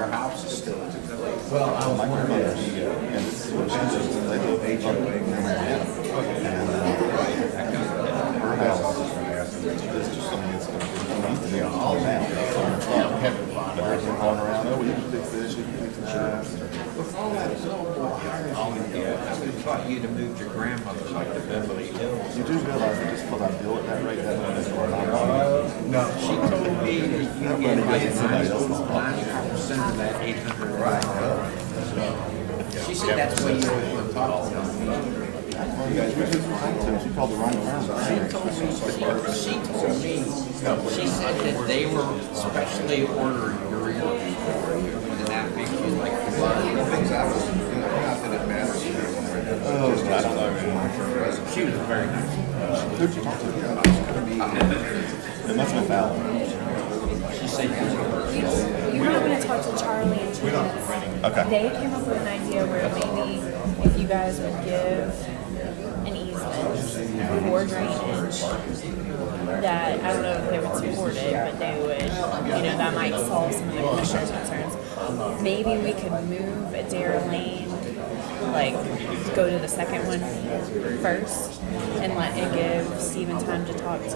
their house is still took place. Well, I was wondering, and this is what she does, they live HOA in Marietta. And her house is just, I mean, it's going to be all down. But there's one going around, oh, you can fix this, you can fix that. I thought you'd have moved your grandmother like to Beverly Hills. You do realize that just because I bill at that rate, that doesn't mean we're not. No, she told me that you get like 90% of that 800. Right. She said that's what you always want to talk about. She called the right firm. She told me, she said that they were specially ordering your earrings for you, and that makes you like the one. Things I was, not that it matters. Oh, I don't know. She was very nice. Who'd you talk to? It must have been Fallon. She said You were going to talk to Charlie and Chance. Okay. They came up with an idea where maybe if you guys would give an easement for drainage, that I don't know if they would support it, but they would, that might solve some of the commissioner's concerns. Maybe we could move Adair Lane, like go to the second one first and let it give Steven time to talk to.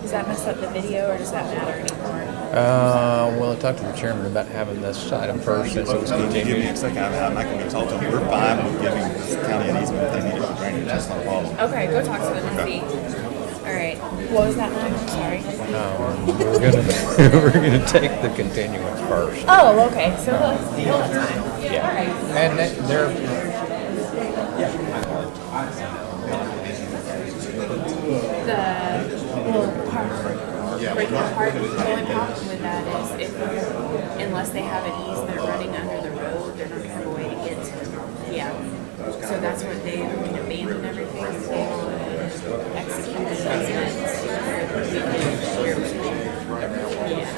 Does that mess up the video or does that matter anymore? Well, I talked to the chairman about having this item first since it was Give me continued. a second. I'm not going to talk to them. We're fine with giving this county an easement if they need it for drainage. That's not a problem. Okay, go talk to them and see. All right. What was that line? I'm sorry. We're gonna take the continuance first. Oh, okay. So he'll have time. Yeah. All right. And they're The little part, regular part, the only problem with that is unless they have an easement running under the road, they're not gonna have a way to get to, yeah. So that's what they can abandon everything and they would execute the easement. Yeah.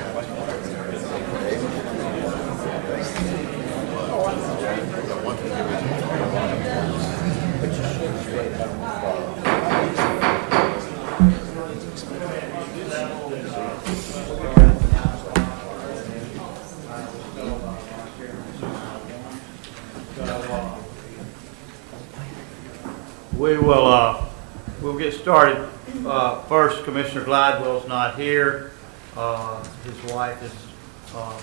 We'll get started. First, Commissioner Glidewell's not here. His wife has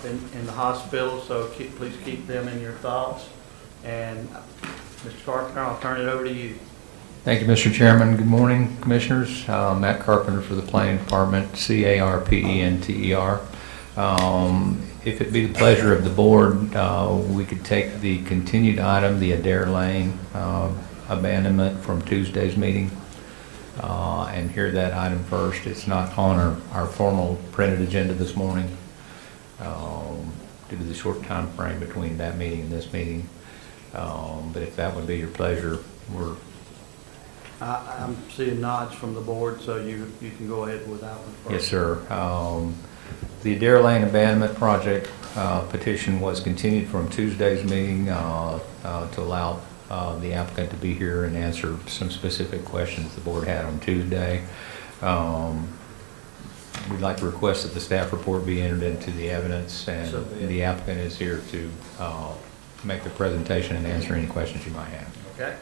been in the hospital, so please keep them in your thoughts. And Mr. Carpenter, I'll turn it over to you. Thank you, Mr. Chairman. Good morning, Commissioners. Matt Carpenter for the Planning Department, CARPENTER. If it be the pleasure of the board, we could take the continued item, the Adair Lane abandonment from Tuesday's meeting, and hear that item first. It's not on our formal printed agenda this morning due to the short time frame between that meeting and this meeting. But if that would be your pleasure, I'm seeing nods from the board, so you can go ahead with that one first. Yes, sir. The Adair Lane abandonment project petition was continued from Tuesday's meeting to allow the applicant to be here and answer some specific questions the board had on Tuesday. We'd like to request that the staff report be entered into the evidence, and the applicant is here to make the presentation and answer any questions you might have. Okay.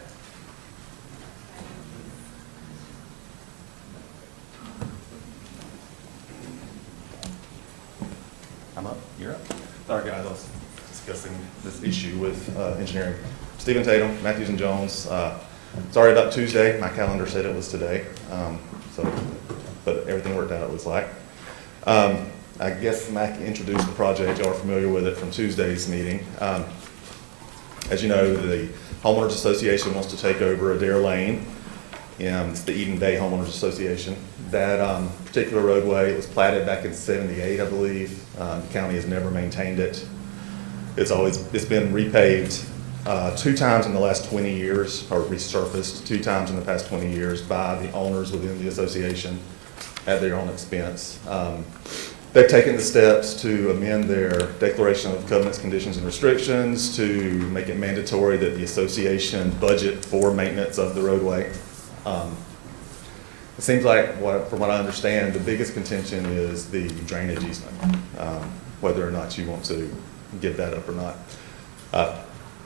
I'm up. You're up. Sorry, guys. I was discussing this issue with engineering. Stephen Tatum, Matthews and Jones. Sorry about Tuesday. My calendar said it was today. But everything worked out, it looks like. I guess Mac introduced the project. Y'all are familiar with it from Tuesday's meeting. As you know, the Homeowners Association wants to take over Adair Lane. It's the Eden Bay Homeowners Association. That particular roadway was platted back in '78, I believe. The county has never maintained it. It's been repaved 2 times in the last 20 years, or resurfaced 2 times in the past 20 years by the owners within the association at their own expense. They've taken the steps to amend their Declaration of Covenants, Conditions, and Restrictions to make it mandatory that the association budget for maintenance of the roadway. It seems like, from what I understand, the biggest contention is the drainage easement, whether or not you want to give that up or not.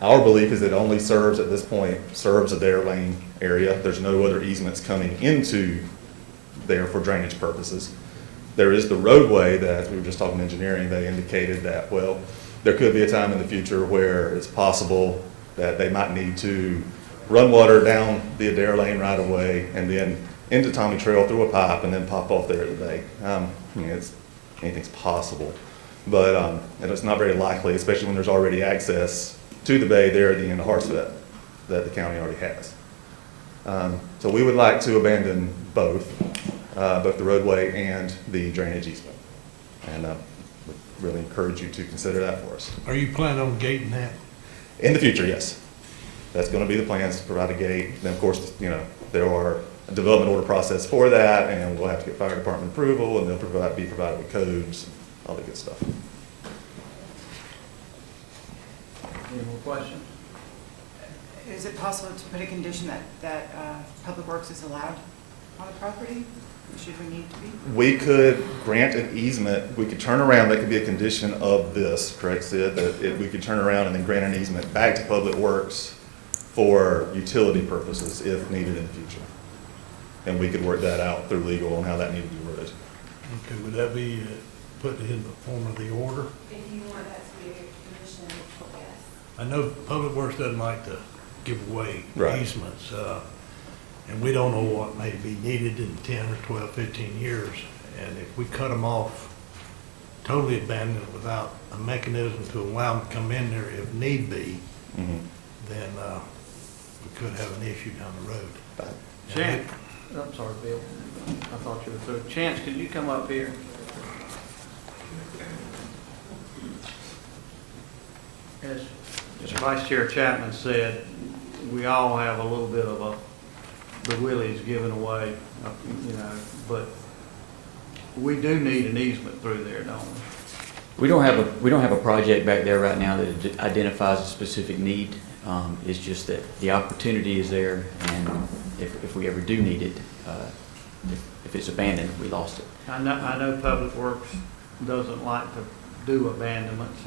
Our belief is it only serves, at this point, serves a Dare Lane area. There's no other easements coming into there for drainage purposes. There is the roadway that, we were just talking engineering, they indicated that, well, there could be a time in the future where it's possible that they might need to run water down the Adair Lane right away and then into Tommy Trail through a pipe and then pop off there at the bay. Anything's possible, but and it's not very likely, especially when there's already access to the bay there at the end of Hartsville that the county already has. So we would like to abandon both the roadway and the drainage easement, and would really encourage you to consider that for us. Are you planning on gating that? In the future, yes. That's going to be the plans, to provide a gate. Then, of course, there are a development order process for that, and we'll have to get fire department approval, and they'll be provided with codes, all the good stuff. Any more questions? Is it possible to put a condition that Public Works is allowed on the property? Should we need to be? We could grant an easement. We could turn around. That could be a condition of this, correct, Sid? That we could turn around and then grant an easement back to Public Works for utility purposes if needed in the future. And we could work that out through legal on how that needed to be worded. Okay, would that be put in the form of the order? If you want that to be a condition, yes. I know Public Works doesn't like to give away Right. easements, and we don't know what may be needed in 10 or 12, 15 years. And if we cut them off, totally abandon it without a mechanism to allow them to come in there if need be, then we could have an issue down the road. Chance, I'm sorry, Bill. I thought you were through. Chance, could you come up here? As Vice Chair Chapman said, we all have a little bit of the willies given away, but we do need an easement through there, don't we? We don't have a project back there right now that identifies a specific need. It's just that the opportunity is there, and if we ever do need it, if it's abandoned, we lost it. I know Public Works doesn't like to do abandonments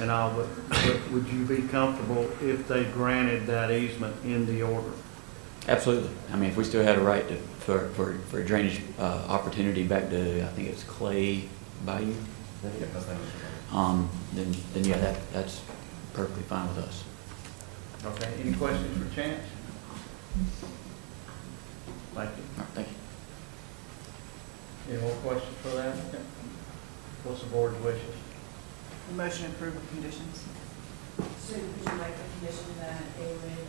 and all, but would you be comfortable if they granted that easement in the order? Absolutely. I mean, if we still had a right for a drainage opportunity back to, I think it's Clay Bayou, then yeah, that's perfectly fine with us. Okay, any questions for Chance? Thank you. All right, thank you. Any more questions for that? Okay. What's the board's wishes? Motion to approve with conditions. So would you like a condition that they would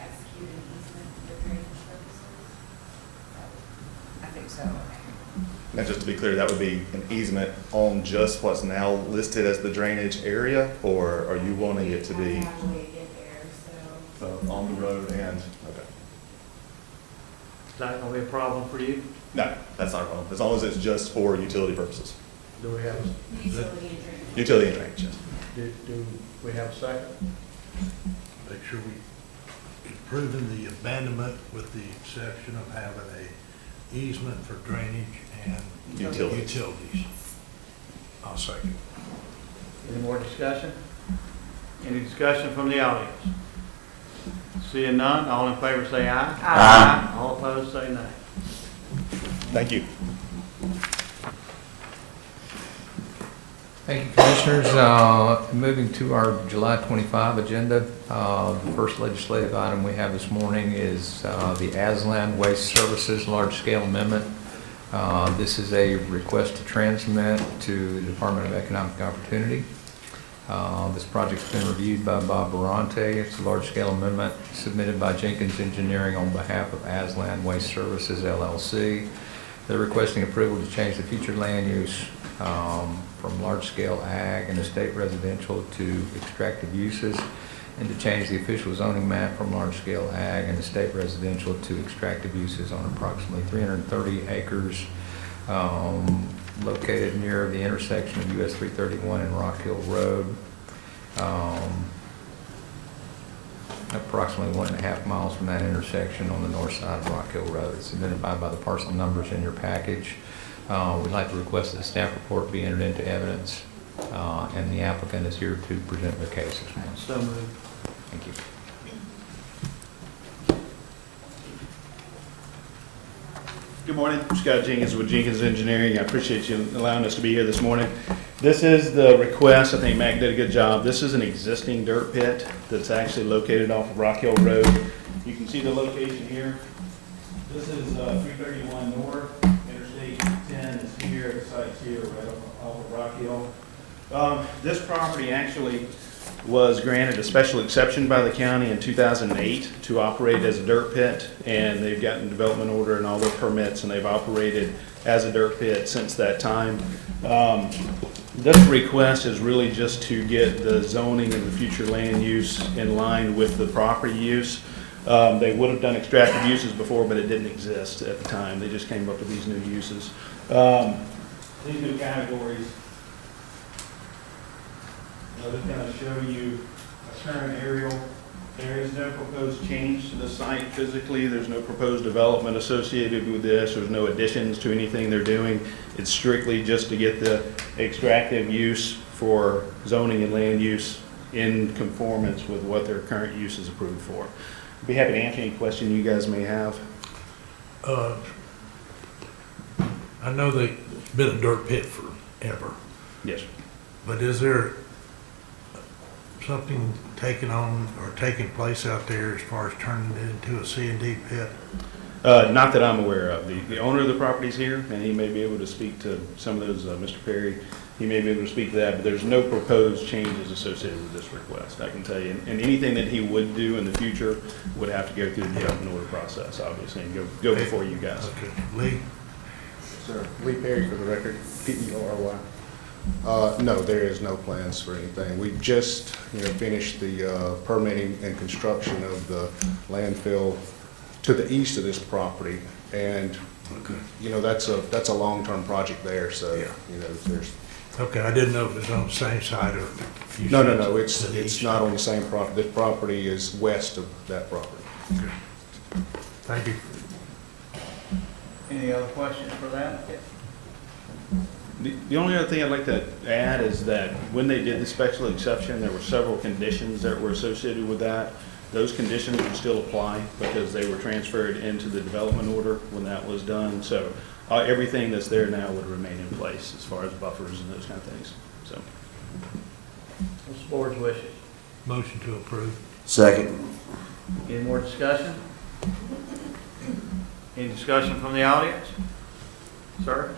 execute an easement for drainage purposes? I think so. Now, just to be clear, that would be an easement on just what's now listed as the drainage area, or are you wanting it to be Have a way to get there, so. on the road and, okay. Is that gonna be a problem for you? No, that's not a problem, as long as it's just for utility purposes. Do we have, Utility and drainage. Utility and drainage, yes. do we have a second? Make sure we approving the abandonment with the exception of having a easement for drainage and Utilities. I'll second. Any more discussion? Any discussion from the audience? Seeing none, all in favor say aye. Aye. All opposed say nay. Thank you. Thank you, Commissioners. Moving to our July 25 agenda, the first legislative item we have this morning is the Aslan Waste Services large-scale amendment. This is a request to transmit to the Department of Economic Opportunity. This project's been reviewed by Bob Barante. It's a large-scale amendment submitted by Jenkins Engineering on behalf of Aslan Waste Services, LLC. They're requesting approval to change the future land use from large-scale ag and estate residential to extractive uses, and to change the official zoning map from large-scale ag and estate residential to extractive uses on approximately 330 acres located near the intersection of US 331 and Rock Hill Road, approximately 1.5 miles from that intersection on the north side of Rock Hill Road. It's identified by the parcel numbers in your package. We'd like to request that the staff report be entered into evidence. And the applicant is here to present their case this morning. So moved. Thank you. Good morning, Scott Jenkins with Jenkins Engineering. I appreciate you allowing us to be here this morning. This is the request. I think Mac did a good job. This is an existing dirt pit that's actually located off of Rock Hill Road. You can see the location here. This is 331 North, Interstate 10 is here, the site's here, right off of Rock Hill. This property actually was granted a special exception by the county in 2008 to operate as a dirt pit, and they've gotten development order and all their permits, and they've operated as a dirt pit since that time. This request is really just to get the zoning and the future land use in line with the property use. They would have done extractive uses before, but it didn't exist at the time. They just came up with these new uses. These new categories, I'll just kind of show you a current aerial. There is no proposed change to the site physically. There's no proposed development associated with this. There's no additions to anything they're doing. It's strictly just to get the extractive use for zoning and land use in conformance with what their current use is approved for. I'd be happy to answer any question you guys may have. I know they've been a dirt pit forever, Yes. but is there something taken on or taking place out there as far as turning it into a C&D pit? Not that I'm aware of. The owner of the property is here, and he may be able to speak to some of those, Mr. Perry. He may be able to speak to that, but there's no proposed changes associated with this request, I can tell you. And anything that he would do in the future would have to go through the development order process, obviously, and go before you guys. Okay, Lee? Sir, Lee Perry for the record, P-E-R-R-Y. No, there is no plans for anything. We just, finished the permitting and construction of the landfill to the east of this property, and that's a long-term project there. So there's. Okay, I didn't know if it was on the same side or. No. It's not on the same property. This property is west of that property. Okay. Thank you. Any other questions for that? The only other thing I'd like to add is that when they did the special exception, there were several conditions that were associated with that. Those conditions would still apply because they were transferred into the development order when that was done. So everything that's there now would remain in place as far as buffers and those kind of things. So, What's the board's wishes? Motion to approve. Second. Any more discussion? Any discussion from the audience? Sir?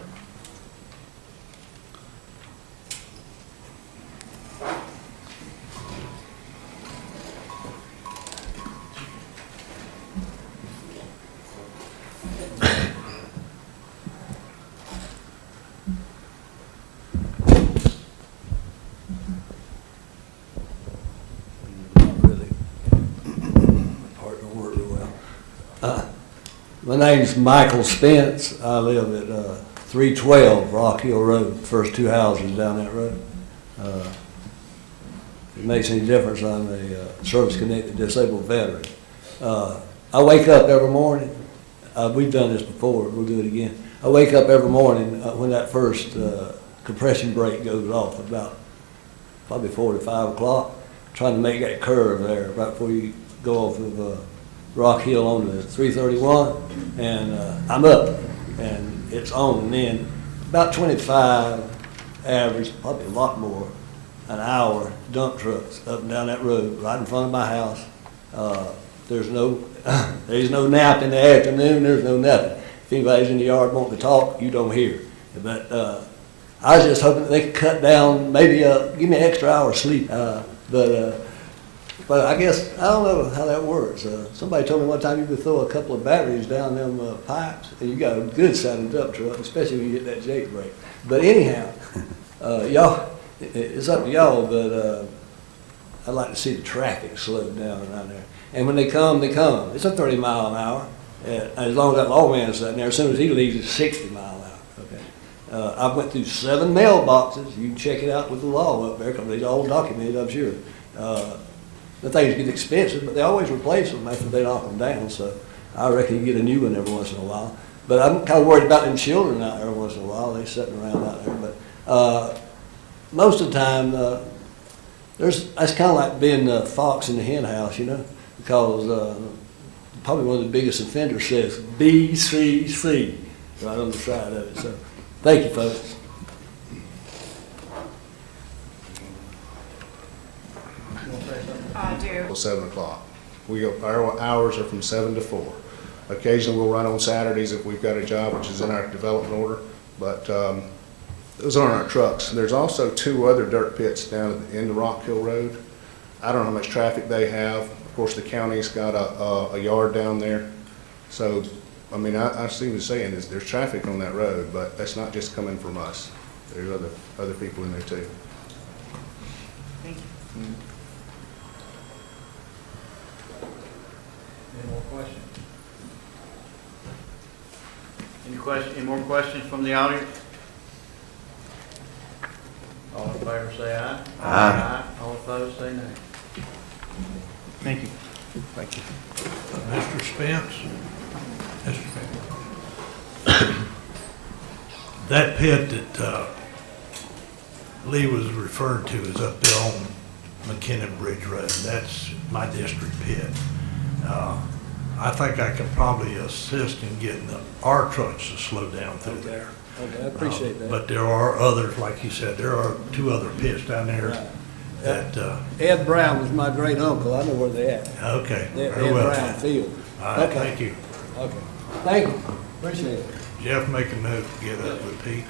My name's Michael Spence. I live at 312 Rock Hill Road, first two houses down that road. If it makes any difference, I'm a service-connected disabled veteran. I wake up every morning. We've done this before. We'll do it again. I wake up every morning when that first compression brake goes off, about probably 4 to 5 o'clock, trying to make that curve there right before you go off of Rock Hill on the 331, and I'm up, and it's on. And then about 25 average, probably a lot more, an hour, dump trucks up and down that road right in front of my house. There's no nap in the afternoon. There's no nothing. If anybody's in the yard wanting to talk, you don't hear. But I was just hoping that they could cut down, maybe give me an extra hour of sleep. But I guess, I don't know how that works. Somebody told me one time you could throw a couple of batteries down them pipes, and you got a good sounding dump truck, especially when you get that Jake brake. But anyhow, y'all, it's up to y'all, but I'd like to see the traffic slowed down around there. And when they come, they come. It's a 30 mile an hour. As long as that lawman's sitting there, as soon as he leaves, it's 60 mile an hour. Okay. I went through 7 mailboxes. You can check it out with the law up there, because they're all documented, I'm sure. The things get expensive, but they always replace them after they knock them down, so I reckon you get a new one every once in a while. But I'm kind of worried about them children out there every once in a while. They're sitting around out there. But most of the time, that's kind of like being the fox in the hen house, you know, because probably one of the biggest offenders says BCC right on the side of it. So, thank you, folks. Do. Till 7 o'clock. Our hours are from 7 to 4. Occasionally we'll run on Saturdays if we've got a job which is in our development order, but those aren't our trucks. There's also 2 other dirt pits down at the end of Rock Hill Road. I don't know how much traffic they have. Of course, the county's got a yard down there. So, I mean, I see what saying is there's traffic on that road, but that's not just coming from us. There's other people in there too. Thank you. Any more questions? Any more questions from the audience? All in favor say aye. Aye. All opposed say nay. Thank you. Thank you. Mr. Spence? Mr. Spence? That pit that Lee was referring to is up there on McKinnon Bridge Road. That's my district pit. I think I can probably assist in getting our trucks to slow down through there. Okay, I appreciate that. But there are others, like you said, there are 2 other pits down there that, Ed Brown was my great uncle. I know where they at. okay. Ed very well. Brown Field. All right, Okay. thank you. Okay. Thank you. Appreciate it. Jeff, make a note to get up with Pete.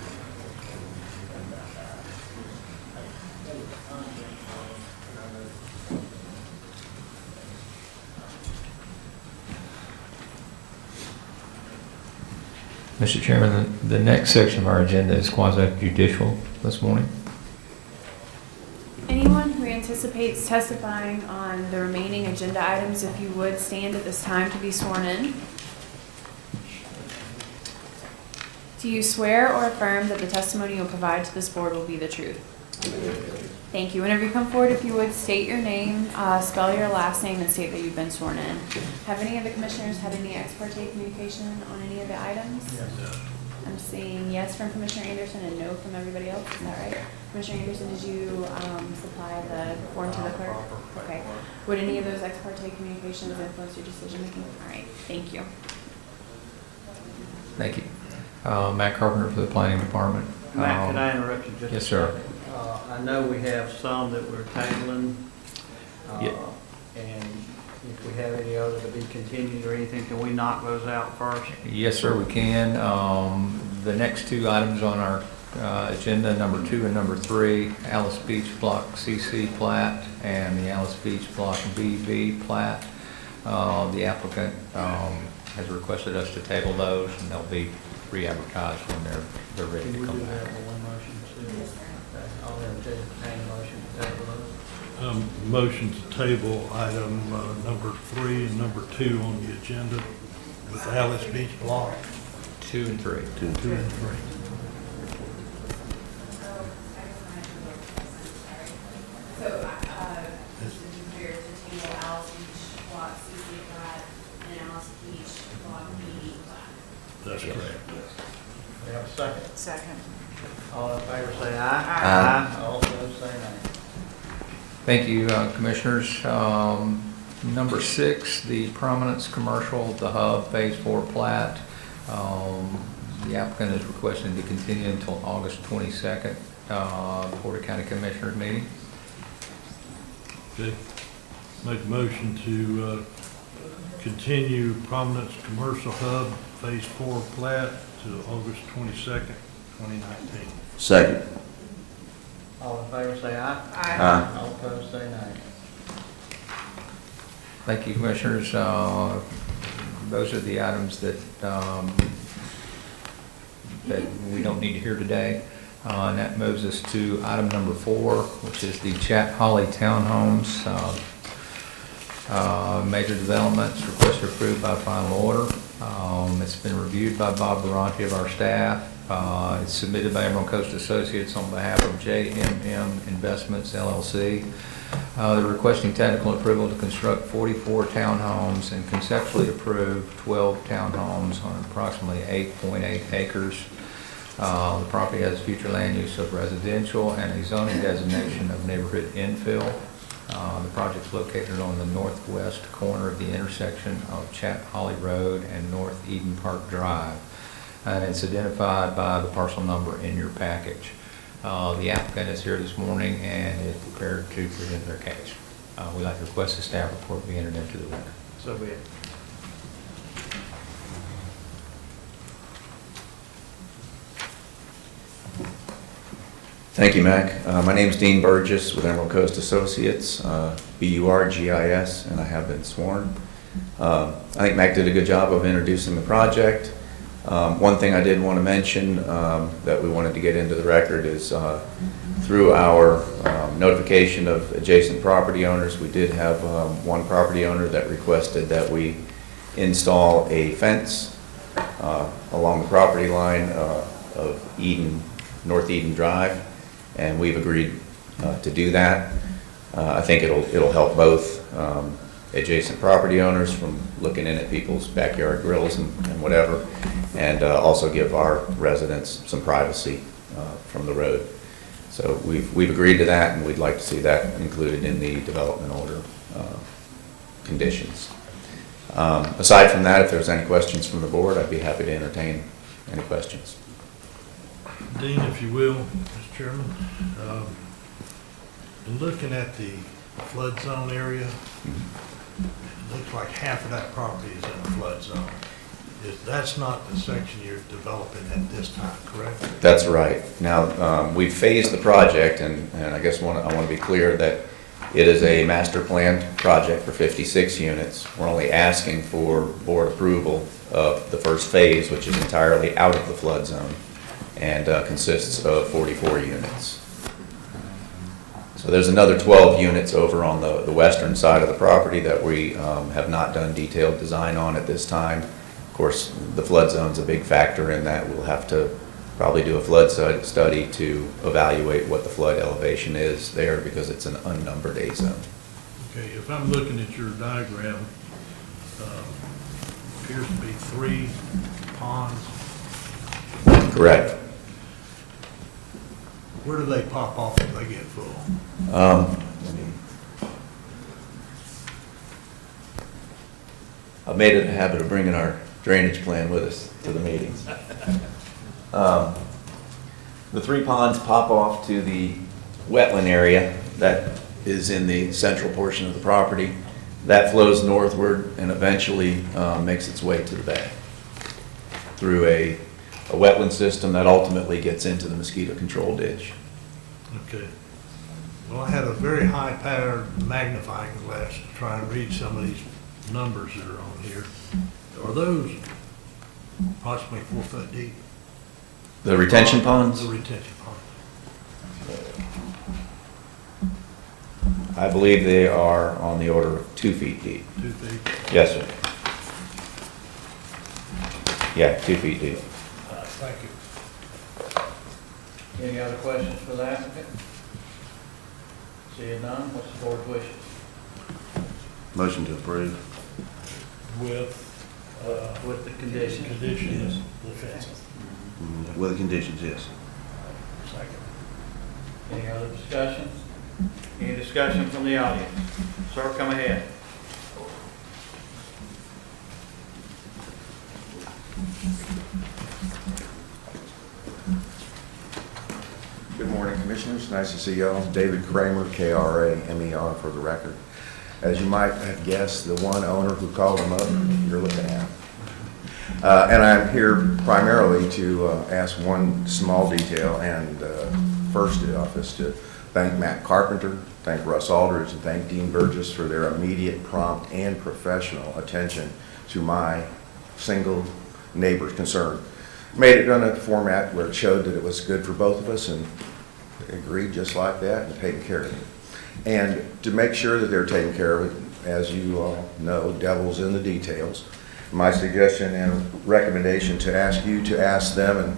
Mr. Chairman, the next section of our agenda is quasi-judicial this morning. Anyone who anticipates testifying on the remaining agenda items, if you would stand at this time to be sworn in. Do you swear or affirm that the testimony you'll provide to this board will be the truth? Thank you. Whenever you come forward, if you would state your name, spell your last name, and state that you've been sworn in. Have any of the commissioners had any ex parte communication on any of the items? Yes. I'm seeing yes from Commissioner Anderson and no from everybody else. Is that right? Commissioner Anderson, did you supply the form to the clerk? Okay. Would any of those ex parte communications influence your decision making? All right. Thank you. Thank you. Matt Carpenter for the Planning Department. Matt, can I interrupt you just Yes, a sir. second? I know we have some that we're tabling, Yeah. and if we have any other to be continued or anything, can we knock those out first? Yes, sir, we can. The next 2 items on our agenda, number 2 and number 3, Alice Beach Block CC Plat and the Alice Beach Block BV Plat. The applicant has requested us to table those, and they'll be re-advertised when they're ready Can to we come do that back. with one motion too? Okay, I'll entertain a motion to table those. Motion to table item number 3 and number 2 on the agenda with Alice Beach Block 2 and 3. 2 and 3. So, just to be clear, to table Alice Beach Block CC Plat and Alice Beach Block BD Plat. That's correct. We have a second. Second. All in favor say aye. Aye. All opposed say nay. Thank you, Commissioners. Number 6, the Prominence Commercial, the Hub Phase 4 Plat. The applicant is requesting to continue until August 22nd, Porter County Commissioners meeting. Okay. Make a motion to continue Prominence Commercial Hub Phase 4 Plat to August 22nd, 2019. Second. All in favor say aye. Aye. All opposed say nay. Thank you, Commissioners. Those are the items that that we don't need to hear today. And that moves us to item number 4, which is the Chat Holly Townhomes. Major developments, request approved by final order. It's been reviewed by Bob Baranti of our staff. It's submitted by Emerald Coast Associates on behalf of JMM Investments LLC. They're requesting technical approval to construct 44 townhomes and conceptually approve 12 townhomes on approximately 8.8 acres. The property has future land use of residential and a zoning designation of neighborhood infill. The project's located on the northwest corner of the intersection of Chat Holly Road and North Eden Park Drive. And it's identified by the parcel number in your package. The applicant is here this morning and is prepared to present their case. We'd like to request the staff report be entered into the record. So be it. Thank you, Mac. My name is Dean Burgess with Emerald Coast Associates, BURGIS, and I have been sworn. I think Mac did a good job of introducing the project. One thing I did want to mention that we wanted to get into the record is through our notification of adjacent property owners, we did have one property owner that requested that we install a fence along the property line of North Eden Drive, and we've agreed to do that. I think it'll help both adjacent property owners from looking in at people's backyard grills and whatever, and also give our residents some privacy from the road. So we've agreed to that, and we'd like to see that included in the development order conditions. Aside from that, if there's any questions from the board, I'd be happy to entertain any questions. Dean, if you will, Mr. Chairman, in looking at the flood zone area, it looks like half of that property is in a flood zone. That's not the section you're developing at this time, correct? That's right. Now, we've phased the project, and I guess I want to be clear that it is a master plan project for 56 units. We're only asking for board approval of the first phase, which is entirely out of the flood zone and consists of 44 units. So there's another 12 units over on the western side of the property that we have not done detailed design on at this time. Of course, the flood zone's a big factor in that. We'll have to probably do a flood study to evaluate what the flood elevation is there because it's an unnumbered A zone. Okay, if I'm looking at your diagram, appears to be 3 ponds. Correct. Where do they pop off if they get full? I've made it a habit of bringing our drainage plan with us to the meetings. The 3 ponds pop off to the wetland area that is in the central portion of the property. That flows northward and eventually makes its way to the bay through a wetland system that ultimately gets into the mosquito control ditch. Okay. Well, I had a very high-powered magnifying glass to try and read some of these numbers that are on here. Are those approximately 4 foot deep? The retention ponds? The retention ponds. I believe they are on the order of 2 feet deep. 2 feet? Yes, sir. Yeah, 2 feet deep. Thank you. Any other questions for the applicant? Seeing none, what's the board's wishes? Motion to approve. With the conditions? Conditions, the fence. With the conditions, yes. Second. Any other discussion? Any discussion from the audience? Sir, come ahead. Good morning, Commissioners. Nice to see y'all. David Kramer, KRA-MER for the record. As you might have guessed, the one owner who called him up, you're looking at. And I'm here primarily to ask one small detail, and first off is to thank Matt Carpenter, thank Russ Aldridge, and thank Dean Burgess for their immediate, prompt, and professional attention to my single neighbor's concern. Made it done in a format where it showed that it was good for both of us, and they agreed just like that and taken care of it. And to make sure that they're taken care of it, as you all know, devil's in the details. My suggestion and recommendation to ask you to ask them, and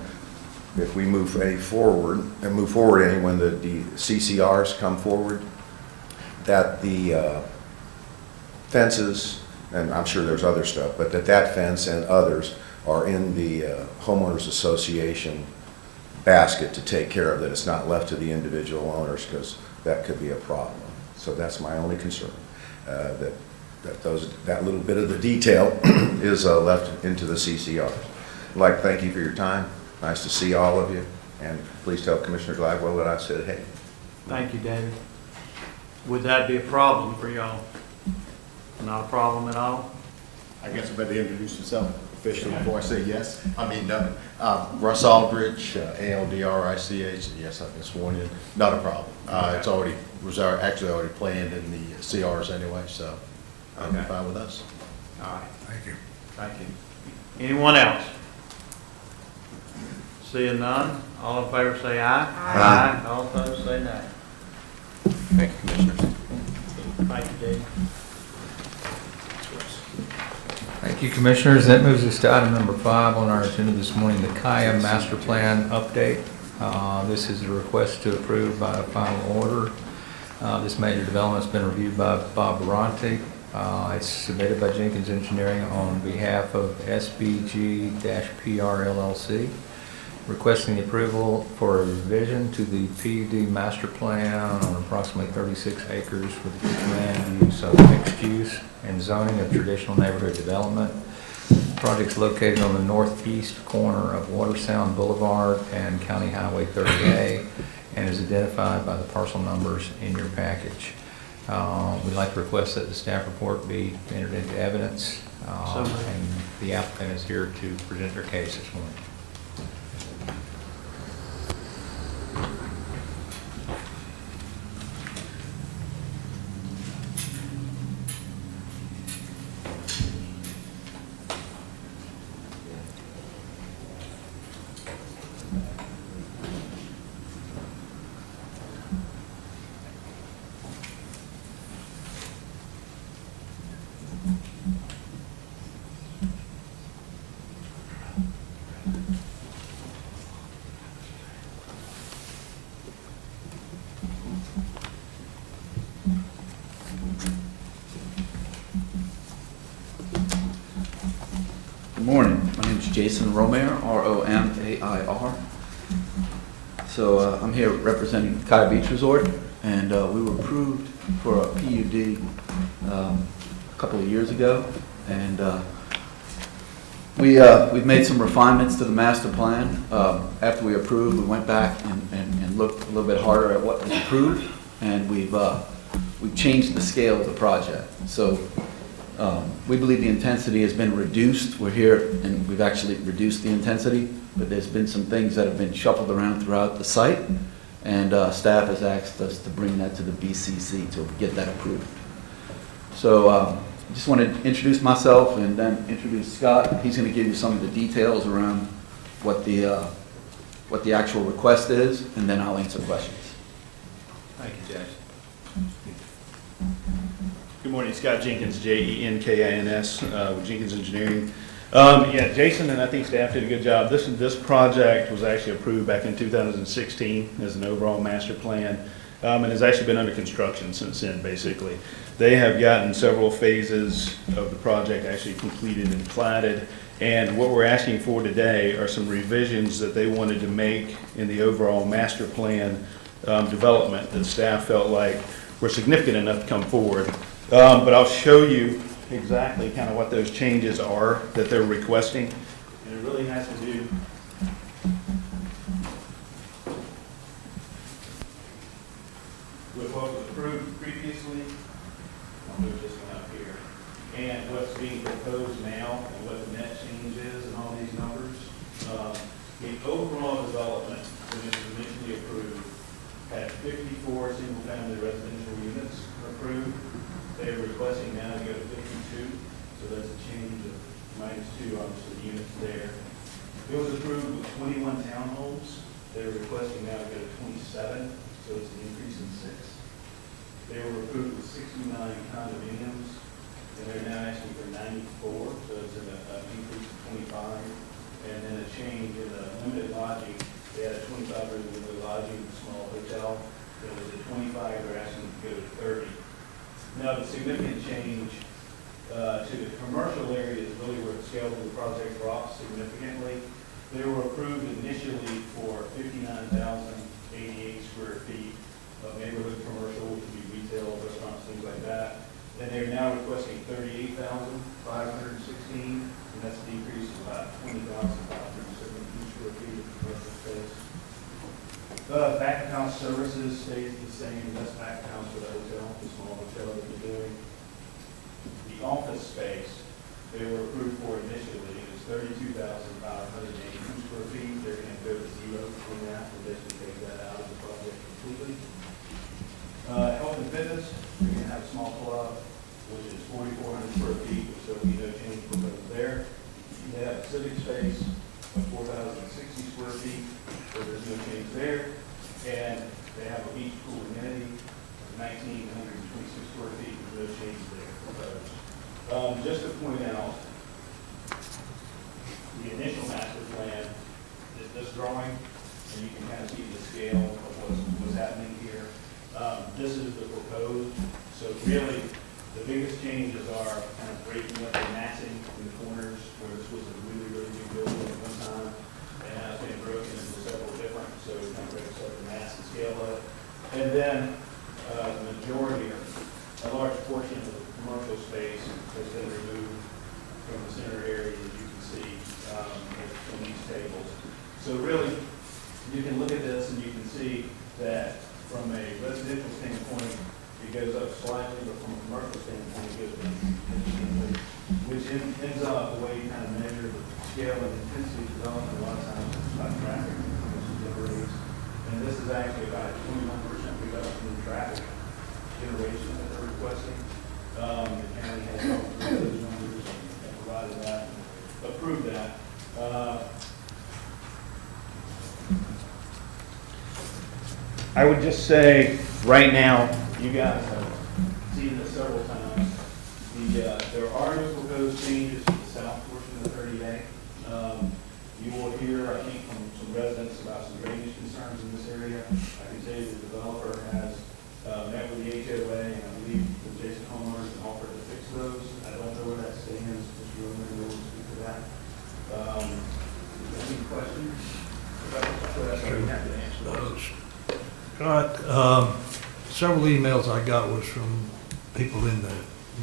if we move any forward, and move forward any when the CCRs come forward, that the fences, and I'm sure there's other stuff, but that fence and others are in the homeowners association basket to take care of, that it's not left to the individual owners, because that could be a problem. So that's my only concern, that little bit of the detail is left into the CCR. I'd like to thank you for your time. Nice to see all of you, and please tell Commissioner Gladwell that I said hey. Thank you, David. Would that be a problem for y'all? Not a problem at all? I guess I better introduce yourself officially before I say yes. I mean, Russ Aldridge, ALDRICH, yes, I've been sworn in. Not a problem. It's already, actually already planned in the CRs anyway, so I'll be fine with us. All right. Thank you. Thank you. Anyone else? Seeing none, all in favor say aye. Aye. All opposed say nay. Thank you, Commissioners. Thank you, Dave. Thank you, Commissioners. That moves us to item number 5 on our agenda this morning, the QUASI Master Plan Update. This is a request to approve by a final order. This major development has been reviewed by Bob Baranti. It's submitted by Jenkins Engineering on behalf of SBG-PR LLC, requesting the approval for a revision to the PUD Master Plan on approximately 36 acres with the planned use of mixed use and zoning of traditional neighborhood development. The project's located on the northeast corner of Watersound Boulevard and County Highway 30A and is identified by the parcel numbers in your package. We'd like to request that the staff report be entered into evidence, and the applicant is here to present their case this morning. Good morning. My name is Jason Romair, R-O-M-A-I-R. So I'm here representing Kaya Beach Resort, and we were approved for a PUD a couple of years ago, and we've made some refinements to the master plan. After we approved, we went back and looked a little bit harder at what was approved, and we've changed the scale of the project. So we believe the intensity has been reduced. We're here and we've actually reduced the intensity, but there's been some things that have been shuffled around throughout the site, and staff has asked us to bring that to the BCC to get that approved. So I just want to introduce myself and then introduce Scott. He's going to give you some of the details around what the actual request is, and then I'll answer questions. Thank you, Jason. Good morning, Scott Jenkins, Jenkins, with Jenkins Engineering. Yeah, Jason and I think staff did a good job. This project was actually approved back in 2016 as an overall master plan, and has actually been under construction since then, basically. They have gotten several phases of the project actually completed and platted, and what we're asking for today are some revisions that they wanted to make in the overall master plan development that staff felt like were significant enough to come forward. But I'll show you exactly kind of what those changes are that they're requesting. And it really has to do with what was approved previously. I'll move this one up here. And what's being proposed now and what the net change is and all these numbers. The overall development, when it was initially approved, had 54 single-family residential units approved. They're requesting now to go to 52, so that's a change of -2, obviously, units there. It was approved with 21 townhomes. They're requesting now to go to 27, so it's an increase in 6. They were approved with 69 condominiums, and they're now asking for 94, so it's an increase of 25. And then a change in the limited lodging. They had a 25-room limited lodging, a small hotel. It was at 25, they're asking to go to 30. Now, the significant change to the commercial area is really where the scale of the project drops significantly. They were approved initially for 59,088 square feet of neighborhood commercial, which would be retail, restaurants, things like that. And they're now requesting 38,516, and that's a decrease of about 20,572 square feet of commercial space. Back of house services stays the same. That's back of house for the hotel, the small hotel that we're doing. The office space they were approved for initially is 32,582 square feet. They're going to go to zero on that. We'll basically take that out of the project completely. Health and fitness, we're going to have a small club, which is 4,400 square feet, so there'll be no change proposed there. They have a civic space of 4,060 square feet, so there's no change there. And they have a beach pool amenity of 1,926 square feet, with no change there proposed. Just to point out, the initial master plan is this drawing, and you can kind of see the scale of what's happening here. This is the proposed, so really the biggest changes are kind of breaking up the massing in the corners, where this was a really, really big building at one time, and now it's been broken into several different, so it kind of breaks up the mass and scale of it. And then the majority, a large portion of the commercial space has been removed from the center area, as you can see from these tables. So really, you can look at this and you can see that from a residential standpoint, it goes up slightly, but from a commercial standpoint, it goes down significantly, which ends up the way you kind of measure the scale and intensity of development. A lot of times it's about traffic, which generates, and this is actually about a 21% reduction in traffic generation that they're requesting. The county has gone through those numbers and provided that, approved that. I would just say, right now, you guys have seen this several times. There are no proposed changes to the south portion of the 30A. You will hear, I think, from some residents about some drainage concerns in this area. I can tell you the developer has met with the HOA, and I believe the adjacent homeowners and offered to fix those. I don't know where that stands. Mr. Roman will speak to that. Any questions? I'm happy to answer those. Several emails I got was from people in the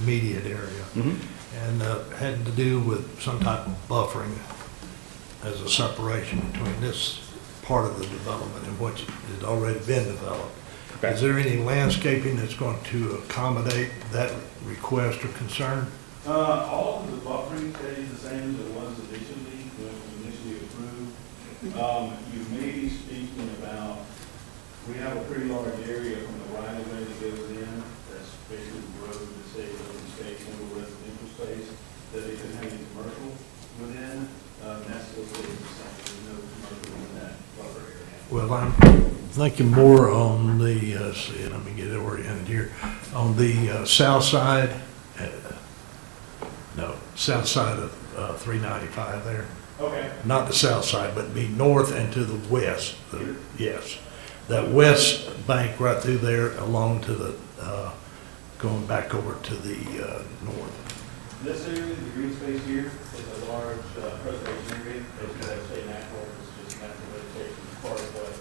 immediate area, and had to do with some type of buffering as a separation between this part of the development and what has already been developed. Okay. Is there any landscaping that's going to accommodate that request or concern? All of the buffering stays the same as it was initially, when it was initially approved. You may be speaking about, we have a pretty large area from the right of way that goes in, that's basically the road that stays open space, single residential space, that they could have any commercial within. That's still stays the same. There's no commercial in that buffer area. Well, I'm thinking more on the, let me get it oriented here, on the south side, south side of 395 there. Okay. Not the south side, but be north and to the west. Yes. That west bank right through there along to the, going back over to the north. This area, the green space here, is a large preservation area. As you guys say, natural, it's just natural vegetation, part of what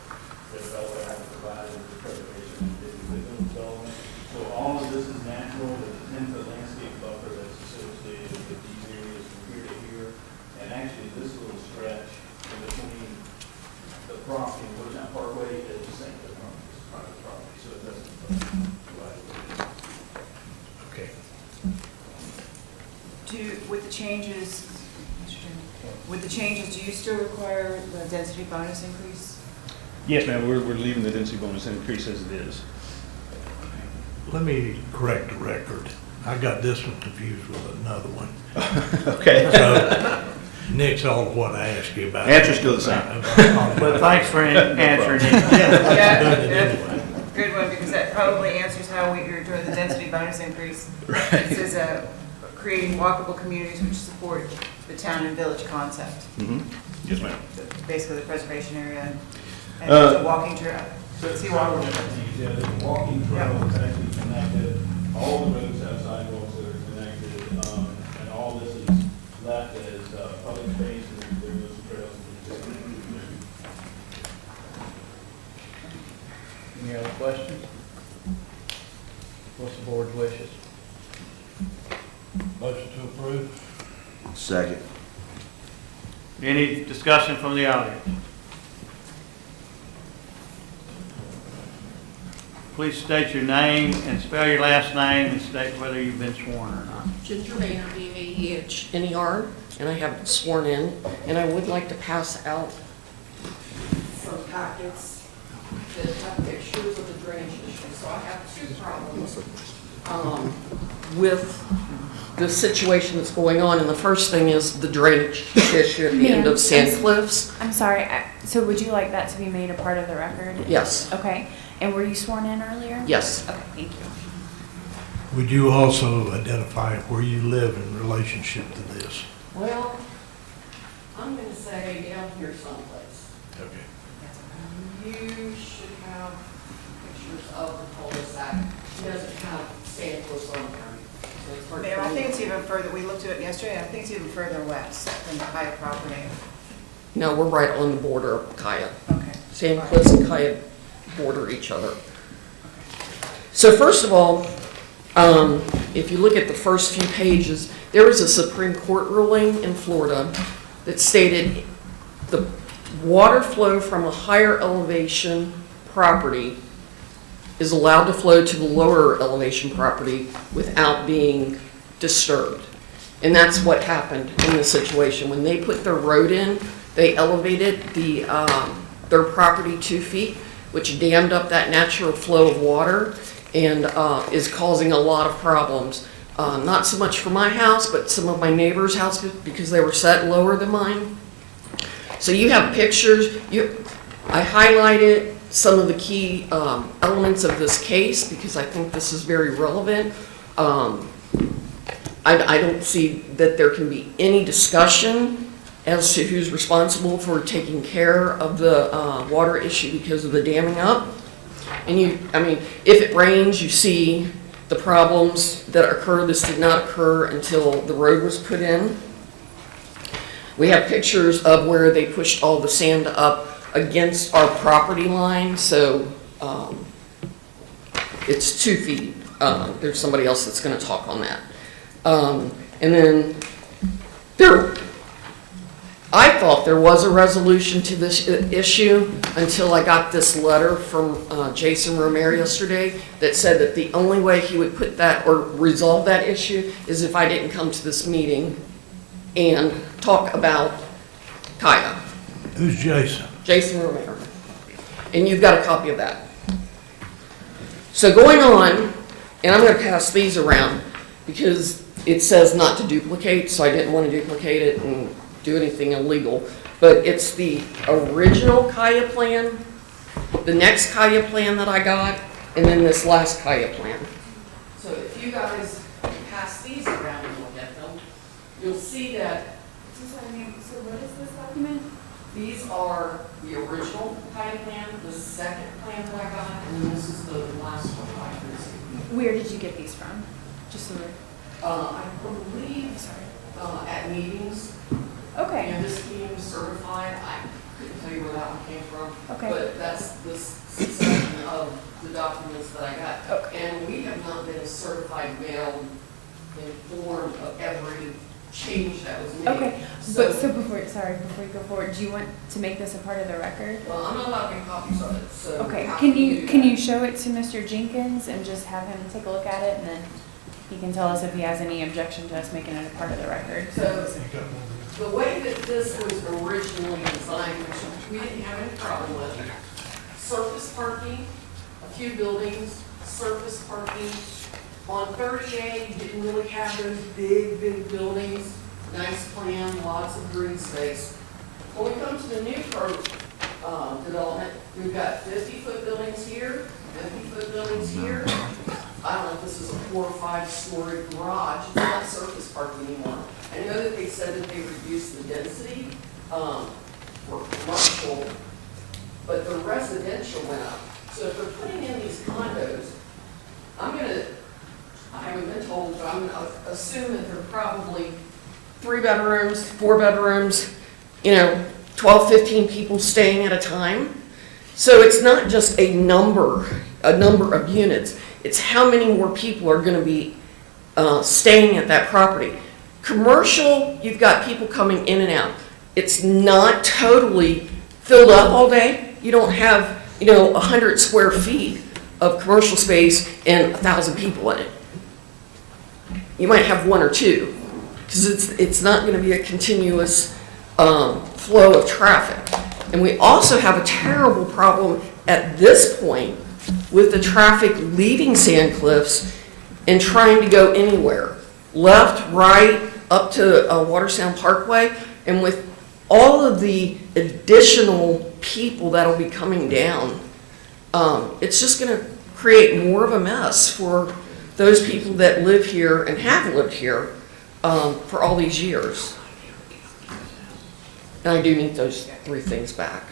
the developer has provided with the preservation and the development. So all of this is natural. There's a 10-foot landscape buffer that's associated with these areas from here to here. And actually, this little stretch in between the property and Watersound Parkway is the same as private property, so it doesn't provide. Okay. With the changes, Mr. Chairman, with the changes, do you still require the density bonus increase? Yes, ma'am, we're leaving the density bonus increase as it is. Let me correct the record. I got this one confused with another one. Okay. So, Nick's all of what I asked you about. Answer's still the same. But thanks for answering it. Yeah, good one, because that probably answers how you're doing the density bonus increase. Right. This is creating walkable communities which support the town and village concept. Yes, ma'am. Basically the preservation area and it's a walking trail. Seawalk. Yeah, the walking trail is actually connected. All the roads have sidewalks that are connected, and all this is left as public space, and there's some trails and things What's the board's wishes? Motion to approve? Second. Any discussion from the audience? Please state your name and spell your last name and state whether you've been sworn or not. Ginger Boehner, B-A-E-H-N-E-R, and I have been sworn in, and I would like to pass out some packets that have pictures of the drainage issue. So I have two problems with the situation that's going on, and the first thing is the drainage issue at the end of Sand Cliffs. I'm sorry, so would you like that to be made a part of the record? Yes. Okay, and were you sworn in earlier? Yes. Okay, thank you. Would you also identify where you live in relationship to this? Well, I'm going to say down here someplace. Okay. You should have pictures of the cul-de-sac. He doesn't have Sand Cliffs on there. So it's hard to Mayor, I think believe. it's even further, we looked at it yesterday, I think it's even further west than the Hyatt property. No, we're right on the border of Kaya. Okay. Sand Cliffs and Kaya border each other. So first of all, if you look at the first few pages, there was a Supreme Court ruling in Florida that stated the water flow from a higher elevation property is allowed to flow to the lower elevation property without being disturbed. And that's what happened in this situation. When they put their road in, they elevated their property 2 feet, which dammed up that natural flow of water and is causing a lot of problems. Not so much for my house, but some of my neighbors' houses because they were set lower than mine. So you have pictures. I highlighted some of the key elements of this case because I think this is very relevant. I don't see that there can be any discussion as to who's responsible for taking care of the water issue because of the damming up. And I mean, if it rains, you see the problems that occur. This did not occur until the road was put in. We have pictures of where they pushed all the sand up against our property line, so it's 2 feet. There's somebody else that's going to talk on that. And then I thought there was a resolution to this issue until I got this letter from Jason Romero yesterday that said that the only way he would put that or resolve that issue is if I didn't come to this meeting and talk about Kaya. Who's Jason? Jason Romero. And you've got a copy of that. So going on, and I'm going to pass these around because it says not to duplicate, so I didn't want to duplicate it and do anything illegal. But it's the original Kaya plan, the next Kaya plan that I got, and then this last Kaya plan. So if you guys pass these around and look at them, you'll see that. So what is this document? These are the original Kaya plan, the second plan that I got, and then this is the last one I received. Where did you get these from? Just so we're... I believe at meetings. Okay. And this team is certified. I couldn't tell you where that one came from. Okay. But that's the section of the documents that I got. Okay. And we have not been certified mail informed of every change that was made. Okay, but so before you go forward, do you want to make this a part of the record? Well, I'm not allowed to make copies of it, so. Okay, how can we you do that? show it to Mr. Jenkins and just have him take a look at it, and then he can tell us if he has any objection to us making it a part of the record? So, the way that this was originally designed, which we didn't have any problem with, surface parking, a few buildings, surface parking. On 38, you didn't really have those big buildings, nice plan, lots of green space. When we come to the new development, we've got 50-foot buildings here, 50-foot buildings here. I don't know if this is a 4 or 5 story garage. It's not surface parking anymore. I know that they said that they reduced the density for commercial, but the residential went up. So if they're putting in these condos, I haven't been told, but I'm going to assume that they're probably 3 bedrooms, 4 bedrooms, 12, 15 people staying at a time. So it's not just a number of units. It's how many more people are gonna be staying at that property. Commercial, you've got people coming in and out. It's not totally filled up all day. You don't have, 100 square feet of commercial space and 1,000 people in it. You might have one or two, because it's not gonna be a continuous flow of traffic. And we also have a terrible problem at this point with the traffic leaving Sand Cliffs and trying to go anywhere, left, right, up to Watersound Parkway, and with all of the additional people that'll be coming down, it's just gonna create more of a mess for those people that live here and have lived here for all these years. And I do need those 3 things back.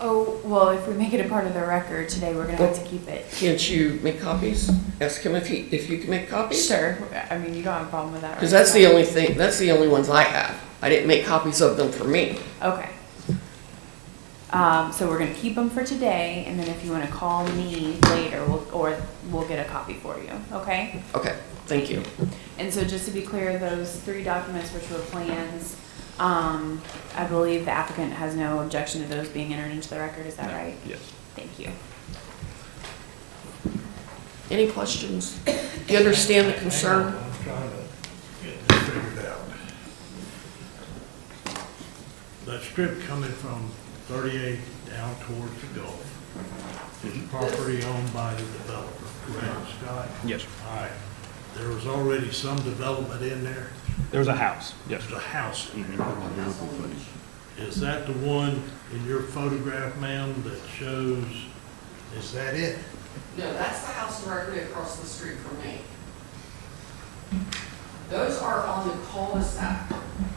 Oh, well, if we make it a part of the record today, we're gonna have to keep it. Can't you make copies? Ask him if you can make copies? Sure, I mean, you don't have a problem with that, right? Because that's the only thing, that's the only ones I have. I didn't make copies of them for me. Okay. So we're gonna keep them for today, and then if you wanna call me later, we'll get a copy for you, okay? Okay, thank you. And so just to be clear, those 3 documents, which were plans, I believe the applicant has no objection to those being entered into the record, is that right? Yes. Thank you. Any questions? Do you understand the concern? I'm trying to get this figured out. That strip coming from 38 down towards the Gulf is property owned by the developer, correct, Scott? Yes. All right. There was already some development in there? There's a house, yes. There's a house. Is that the one in your photograph, ma'am, that shows, is that it? No, that's the house directly across the street from me. Those are on the cul-de-sac.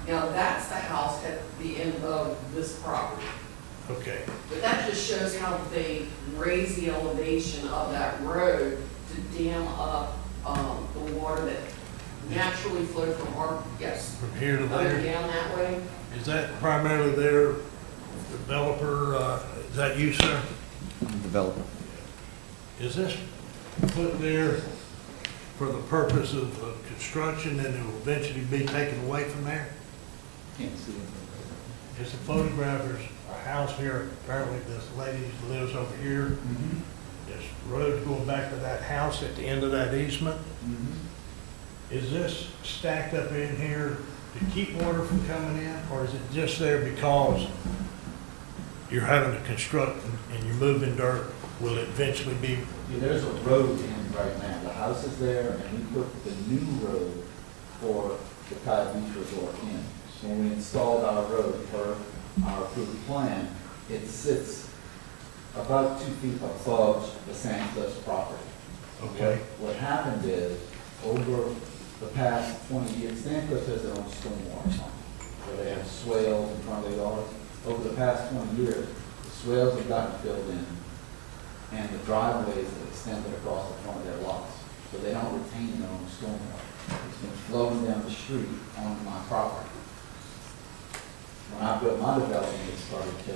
Now, that's the house at the end of this property. Okay. But that just shows how they raise the elevation of that road to dam up the water that naturally flowed from our, yes. From here to Up there? and down that way. Is that primarily their developer, is that you, sir? Developer. Is this put there for the purpose of construction and it will eventually be taken away from there? Can't see it. Is the photograph, there's a house here, apparently this lady lives over here. This road going back to that house at the end of that easement. Is this stacked up in here to keep water from coming in, or is it just there because you're having to construct and you're moving dirt? Will it eventually be? Yeah, there's a road in right now. The house is there, and we put the new road for the Cow Beach Resort in. So when we installed our road per our approved plan, it sits about 2 feet above the Sand Cliffs property. Okay. What happened is, over the past 20 years, Sand Cliffs has their own stormwater pump, where they have swales in front of their yards. Over the past 20 years, the swales have gotten filled in, and the driveways have extended across the front of their lots, so they don't retain their own stormwater. It's been flowing down the street on my property. When I built my development, it started to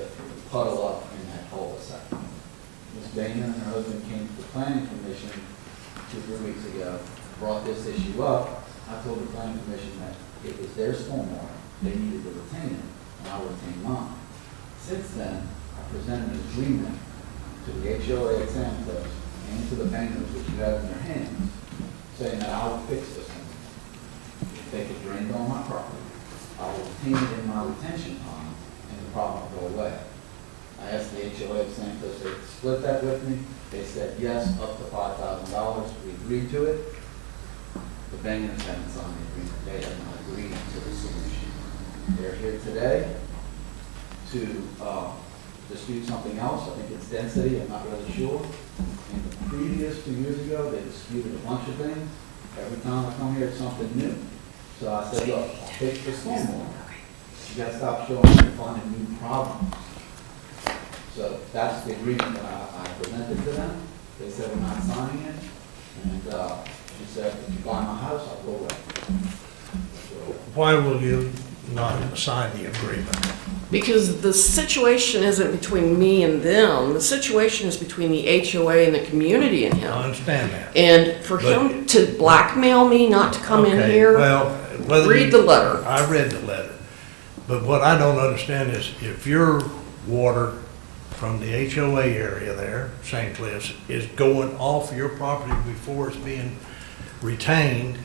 puddle up in that cul-de-sac. Ms. Dana and her husband came to the planning commission 2 or 3 weeks ago, brought this issue up. I told the planning commission that it was their stormwater, they needed to retain it, and I would retain mine. Since then, I presented an agreement to the HOA at Sand Cliffs and to the bankers, which you have in your hands, saying that I will fix this one. If they could drain it on my property, I will retain it in my retention pond, and the problem will go away. I asked the HOA at Sand Cliffs to split that with me. They said yes, up to $5,000. We agreed to it. The bankers haven't signed the agreement. They have not agreed to the solution. They're here today to dispute something else. I think it's density, I'm not really sure. In the previous 2 years ago, they disputed a bunch of things. Every time I come here, it's something new. So I said, look, I'll fix the stormwater. You gotta stop showing me and finding new problems. So that's the agreement that I presented to them. They said we're not signing it. And she said, if you buy my house, I'll go away. Why will you not sign the agreement? Because the situation isn't between me and them, the situation is between the HOA and the community and him. I understand that. And for him to blackmail me not to come in Okay, here, well, whether read you- the letter. I read the letter. But what I don't understand is if your water from the HOA area there, St. Cliff's, is going off your property before it's being retained,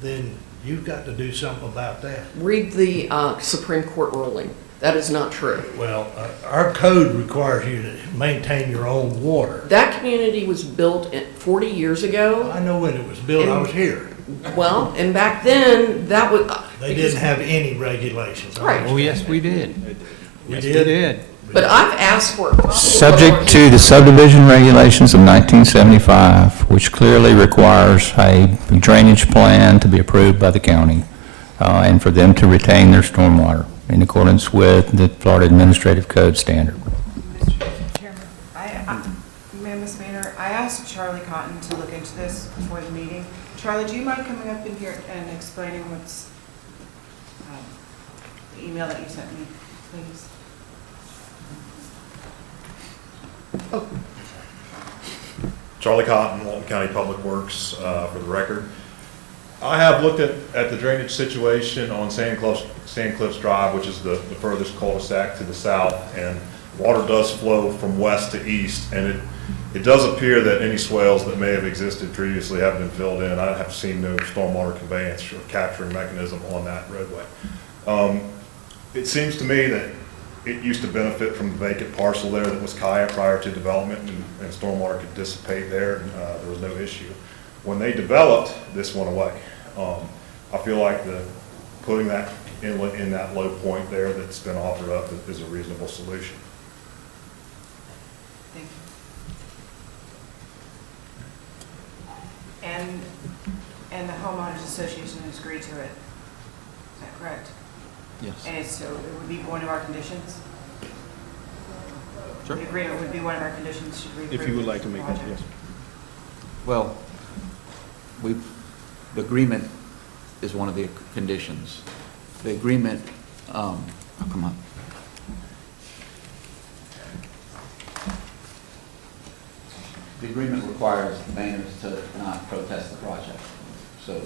then you've got to do something about that. Read the Supreme Court ruling. That is not true. Well, our code requires you to maintain your own water. That community was built 40 years ago. I know when it was built, I was here. Well, and back then, that was. They didn't have any regulations. I Right. Oh, yes, we did. We Yes, did? we did. But I've asked for a copy of Subject to the subdivision regulations of 1975, which clearly requires a drainage plan to be approved by the county, and for them to retain their stormwater in accordance with the Florida Administrative Code standard. Mr. Chairman, Ms. Maynard, I asked Charlie Cotton to look into this before the meeting. Charlie, do you mind coming up in here and explaining what's, the email that you sent me, please? Charlie Cotton, Walton County Public Works, for the record. I have looked at the drainage situation on Sand Cliffs Drive, which is the furthest cul-de-sac to the south, and water does flow from west to east, and it does appear that any swales that may have existed previously have been filled in. I have seen no stormwater conveyance or capturing mechanism on that roadway. It seems to me that it used to benefit from the vacant parcel there that was Kaya prior to development, and stormwater could dissipate there, and there was no issue. When they developed, this went away. I feel like putting that inlet in that low point there that's been offered up is a reasonable solution. Thank you. And the homeowners association has agreed to it. Is that correct? Yes. And so it would be one of our conditions? Sure. The agreement would be one of our conditions, should we approve If you would like to the make that, project? yes. Well, the agreement is one of the conditions. The agreement, oh, come on. The agreement requires the Bainers to not protest the project. So,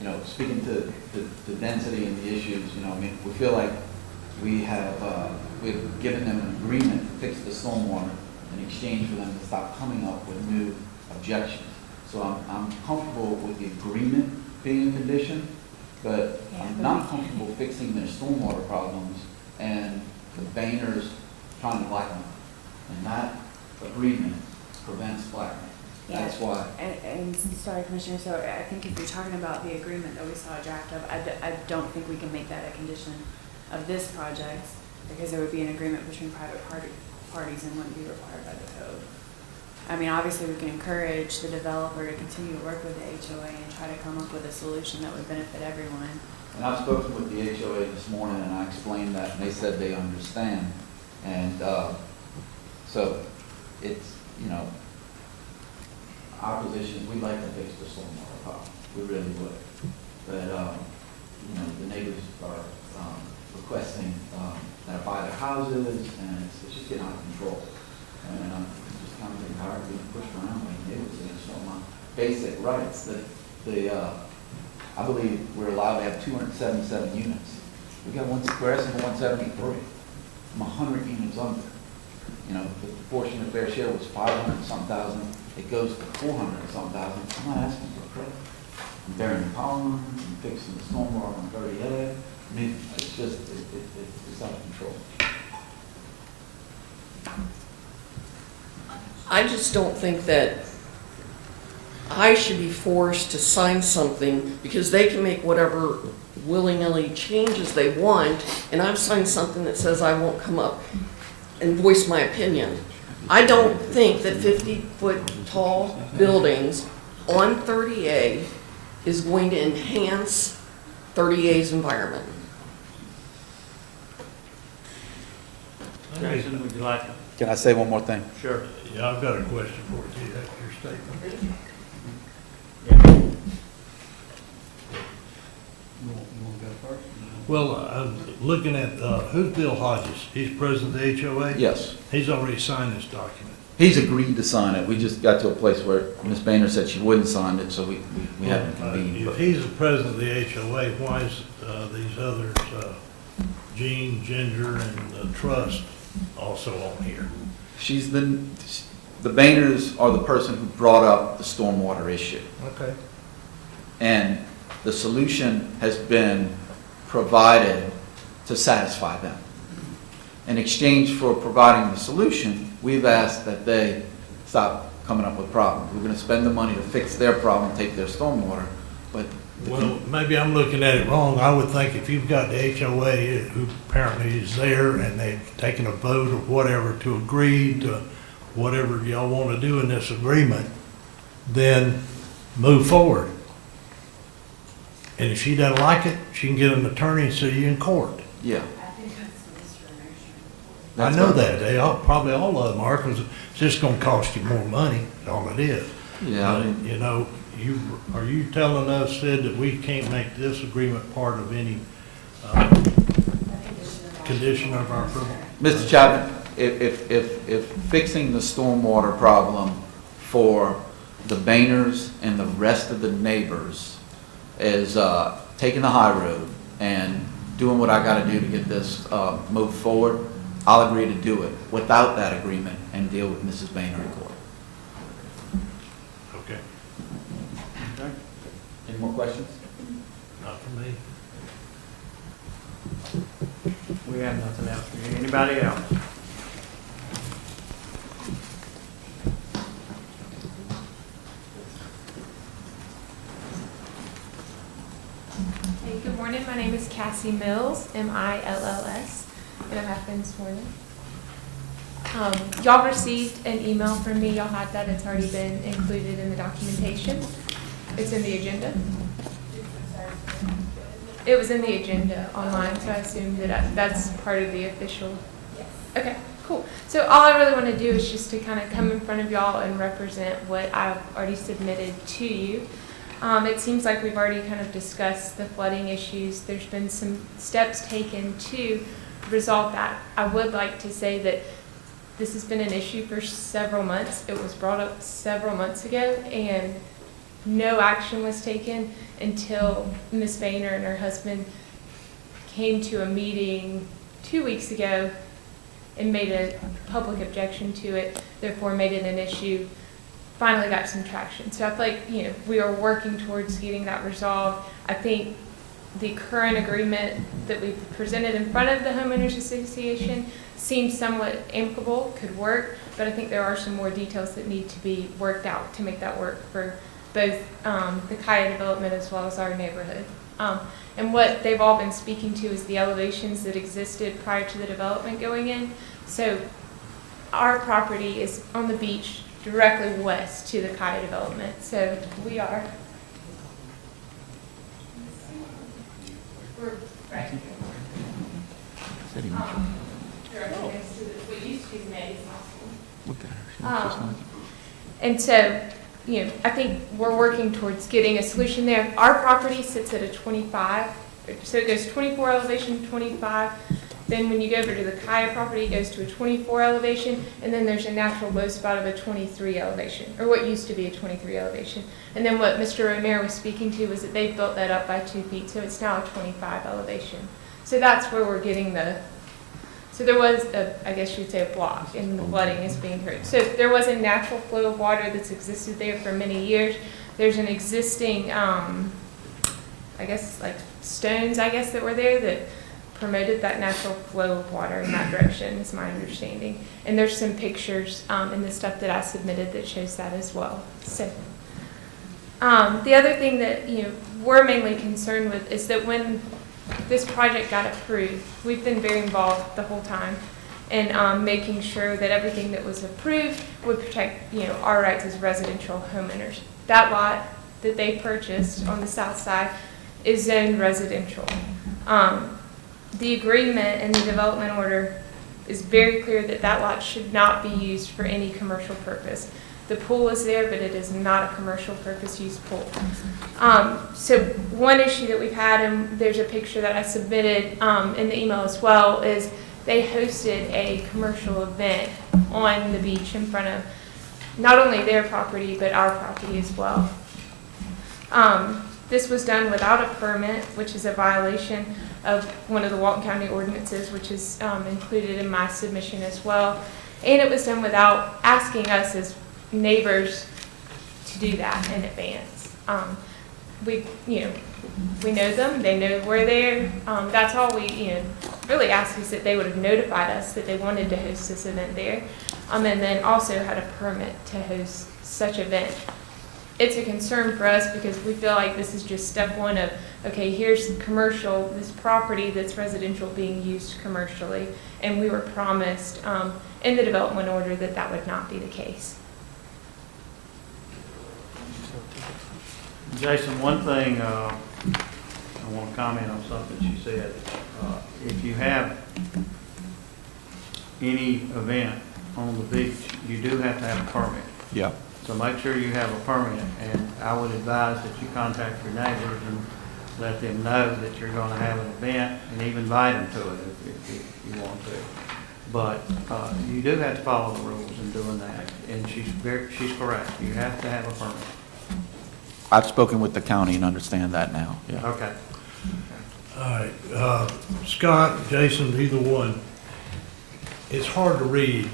you know, speaking to the density and the issues, you know, I mean, we feel like we've given them an agreement to fix the stormwater in exchange for them to stop coming up with new objections. So I'm comfortable with the agreement being a condition, but I'm not comfortable fixing their stormwater problems and the Bainers trying to blacken them. And that agreement prevents blackmail. That's why. And sorry, Commissioner, so I think if you're talking about the agreement that we saw a draft of, I don't think we can make that a condition of this project, because there would be an agreement between private parties and wouldn't be required by the code. I mean, obviously, we can encourage the developer to continue to work with the HOA and try to come up with a solution that would benefit everyone. And I've spoken with the HOA this morning, and I explained that, and they said they understand. And so it's, you know, our position, we'd like to fix the stormwater problem. We really would. But, you know, the neighbors are requesting that I buy their houses, and it's just getting out of control. And I'm just kind of getting tired of being pushed around by neighbors against all my basic rights. I believe we're allowed to have 277 units. We're asking for 173. I'm 100 units under. You know, the proportion of fair share was 500-some thousand. It goes to 400-some thousand. I'm not asking for credit. I'm burying the pollen, I'm fixing the stormwater on 30A. I mean, it's just, it's out of control. I just don't think that I should be forced to sign something because they can make whatever willy-nilly changes they want, and I've signed something that says I won't come up and voice my opinion. I don't think that 50-foot tall buildings on 30A is going to enhance 30A's environment. Jason, would you like to? Can I say one more thing? Sure. Yeah, I've got a question for you, that's your statement. Yeah. You want to go first? Well, I'm looking at, who's Bill Hodges? He's president of the HOA? Yes. He's already signed this document. He's agreed to sign it. We just got to a place where Ms. Boehner said she wouldn't sign it, so we haven't convened. If but- he's the president of the HOA, why is these others, Gene, Ginger, and the trust also on here? She's the Boehners are the person who brought up the stormwater issue. Okay. And the solution has been provided to satisfy them. In exchange for providing the solution, we've asked that they stop coming up with problems. We're going to spend the money to fix their problem, take their stormwater, but Well, maybe I'm looking at it wrong. I would think if you've got the HOA who apparently is there and they've taken a vote or whatever to agree to whatever y'all want to do in this agreement, then move forward. And if she doesn't like it, she can get an attorney and sue you in court. yeah. I know that. They all, probably all of them are, because it's just gonna cost you more money, that's all it is. Yeah, I But, you know, are you telling us, Sid, that we can't make this agreement part of any, condition of our approval? Mr. Chapman, if fixing the stormwater problem for the Boehners and the rest of the neighbors is taking the high road and doing what I gotta do to get this moved forward, I'll agree to do it without that agreement and deal with Mrs. Boehner in court. Okay, Okay. Any more questions? not for me. We have nothing else for you. Anybody else? Hey, good morning. My name is Cassie Mills, M-I-L-L-S, and I'm happy this morning. Y'all received an email from me. Y'all had that. It's already been included in the documentation. It's in the agenda. It was in the agenda online, so I assume that that's part of the official. Yes. Okay, cool. So all I really want to do is just to kind of come in front of y'all and represent what I've already submitted to you. It seems like we've already kind of discussed the flooding issues. There's been some steps taken to resolve that. I would like to say that this has been an issue for several months. It was brought up several months ago, and no action was taken until Ms. Boehner and her husband came to a meeting 2 weeks ago and made a public objection to it, therefore made it an issue, finally got some traction. So I feel like, you know, we are working towards getting that resolved. I think the current agreement that we've presented in front of the Homeowners Association seems somewhat amicable, could work, but I think there are some more details that need to be worked out to make that work for both the Kaya development as well as our neighborhood. And what they've all been speaking to is the elevations that existed prior to the development going in. So our property is on the beach directly west to the Kaya development. So we are, we're right here. Directly next to what used to be Maggie's hospital. And so, you know, I think we're working towards getting a solution there. Our property sits at a 25, so it goes 24 elevation, 25. Then when you go over to the Kaya property, it goes to a 24 elevation, and then there's a natural low spot of a 23 elevation, or what used to be a 23 elevation. And then what Mr. Romero was speaking to was that they built that up by 2 feet, so it's now a 25 elevation. So that's where we're getting the, so there was a, I guess you'd say a block, and the flooding is being hurt. So there was a natural flow of water that's existed there for many years. There's an existing, I guess like stones, I guess, that were there that promoted that natural flow of water in that direction, is my understanding. And there's some pictures in the stuff that I submitted that shows that as well. So the other thing that, you know, we're mainly concerned with is that when this project got approved, we've been very involved the whole time in making sure that everything that was approved would protect, you know, our rights as residential homeowners. That lot that they purchased on the south side is zoned residential. The agreement and the development order is very clear that that lot should not be used for any commercial purpose. The pool is there, but it is not a commercial purpose use pool. So one issue that we've had, and there's a picture that I submitted in the email as well, is they hosted a commercial event on the beach in front of not only their property, but our property as well. This was done without a permit, which is a violation of one of the Walton County ordinances, which is included in my submission as well. And it was done without asking us as neighbors to do that in advance. We know them, they know we're there. That's all we, really ask is that they would have notified us that they wanted to host this event there. And then also had a permit to host such event. It's a concern for us because we feel like this is just step one of, okay, here's commercial, this property that's residential being used commercially. And we were promised in the development order that that would not be the case. Jason, one thing, I want to comment on something she said. If you have any event on the beach, you do have to have a permit. Yeah. So make sure you have a permit, and I would advise that you contact your neighbors and let them know that you're going to have an event, and even invite them to it if you want to. But you do have to follow the rules in doing that, and she's correct. You have to have a permit. I've spoken with the county and understand that now. Yeah. Okay. All right, Scott, Jason, either one, it's hard to read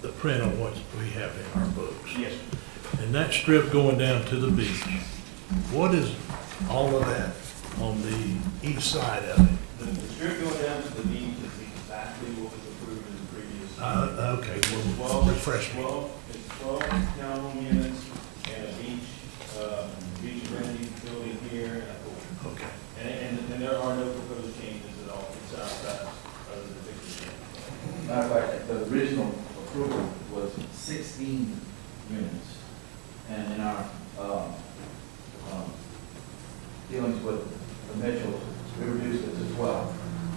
the print on what we have in our books. Yes. And that strip going down to the beach, what is all of that on the east side of it? The strip going down to the beach is exactly what was approved in the previous. Okay, well, refresh me. It's 12 townhome units and a beach amenity building here and a pool. Okay. And there are no proposed changes at all. It's outside of the picture. Matter of fact, the original approval was 16 units. And in our dealings with the Mitchells, we reduced it to 12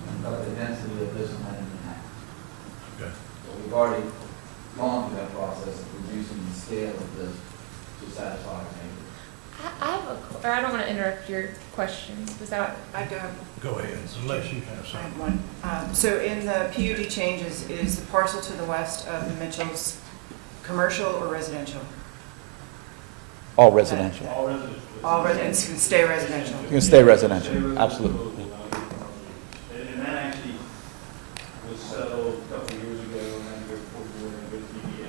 and cut the density of this one in half. Okay. So we've already gone through that process of reducing the scale of this to satisfy our neighbors. I have or I don't want to interrupt your questions. Was that? I do have. Go ahead, unless you have I have something. one. So in the PUD changes, is the parcel to the west of the Mitchells commercial or residential? All residential. All residential. All residents can stay residential. You can stay residential, absolutely. And that actually was settled a couple of years ago, and we're forwarding with PDA.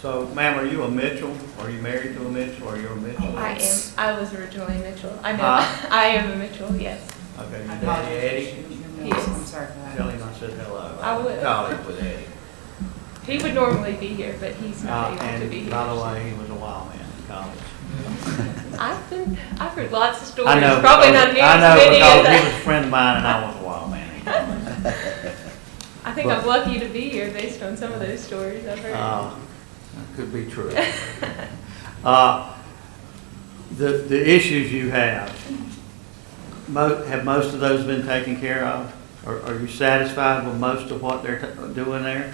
So, ma'am, are you a Mitchell? Are you married to a Mitchell? Are you a Mitchell? I am. I was originally a Mitchell. I know. Huh? I am a Mitchell. Yes. Okay, I your apologize. daddy Eddie? Yes. I'm sorry for that. Tell him I said hello. I will. Colleague with Eddie. He would normally be here, but he's not able to be And here. by the way, he was a wild man in college. I've heard lots of stories. I know. Probably because- not near I know as many because as he that. was a friend of mine and I was a wild man in college. I think I'm lucky to be here based on some of those stories I've heard. That could be true. The issues you have most of those been taken care of? Are you satisfied with most of what they're doing there?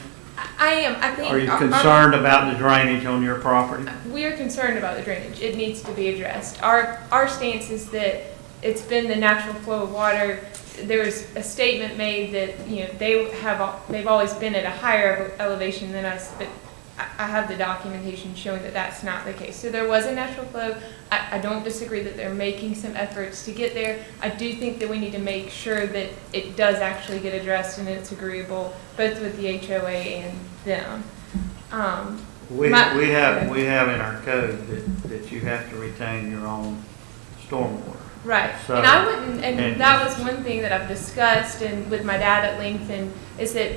I am. I think. Are you concerned about the drainage on your property? We are concerned about the drainage. It needs to be addressed. Our stance is that it's been the natural flow of water. There was a statement made that they've always been at a higher elevation than us, but I have the documentation showing that that's not the case. So there was a natural flow. I don't disagree that they're making some efforts to get there. I do think that we need to make sure that it does actually get addressed and it's agreeable both with the HOA and them. We have in our code that you have to retain your own stormwater. Right, So- and I wouldn't, and that was one thing that I've discussed and with my dad at length, and is that,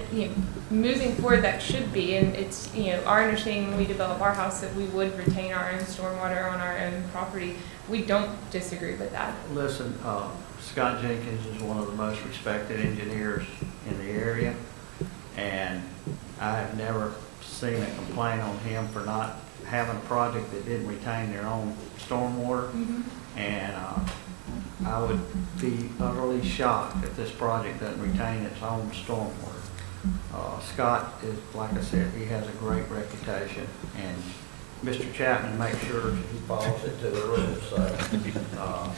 moving forward that should be, and it's, our understanding when we develop our house that we would retain our own stormwater on our own property. We don't disagree with that. Listen, Scott Jenkins is one of the most respected engineers in the area, and I have never seen a complaint on him for not having a project that didn't retain their own stormwater. Mm-hmm. And I would be utterly shocked if this project doesn't retain its own stormwater. Scott is, like I said, he has a great reputation, and Mr. Chapman makes sure he follows it to the rules, so.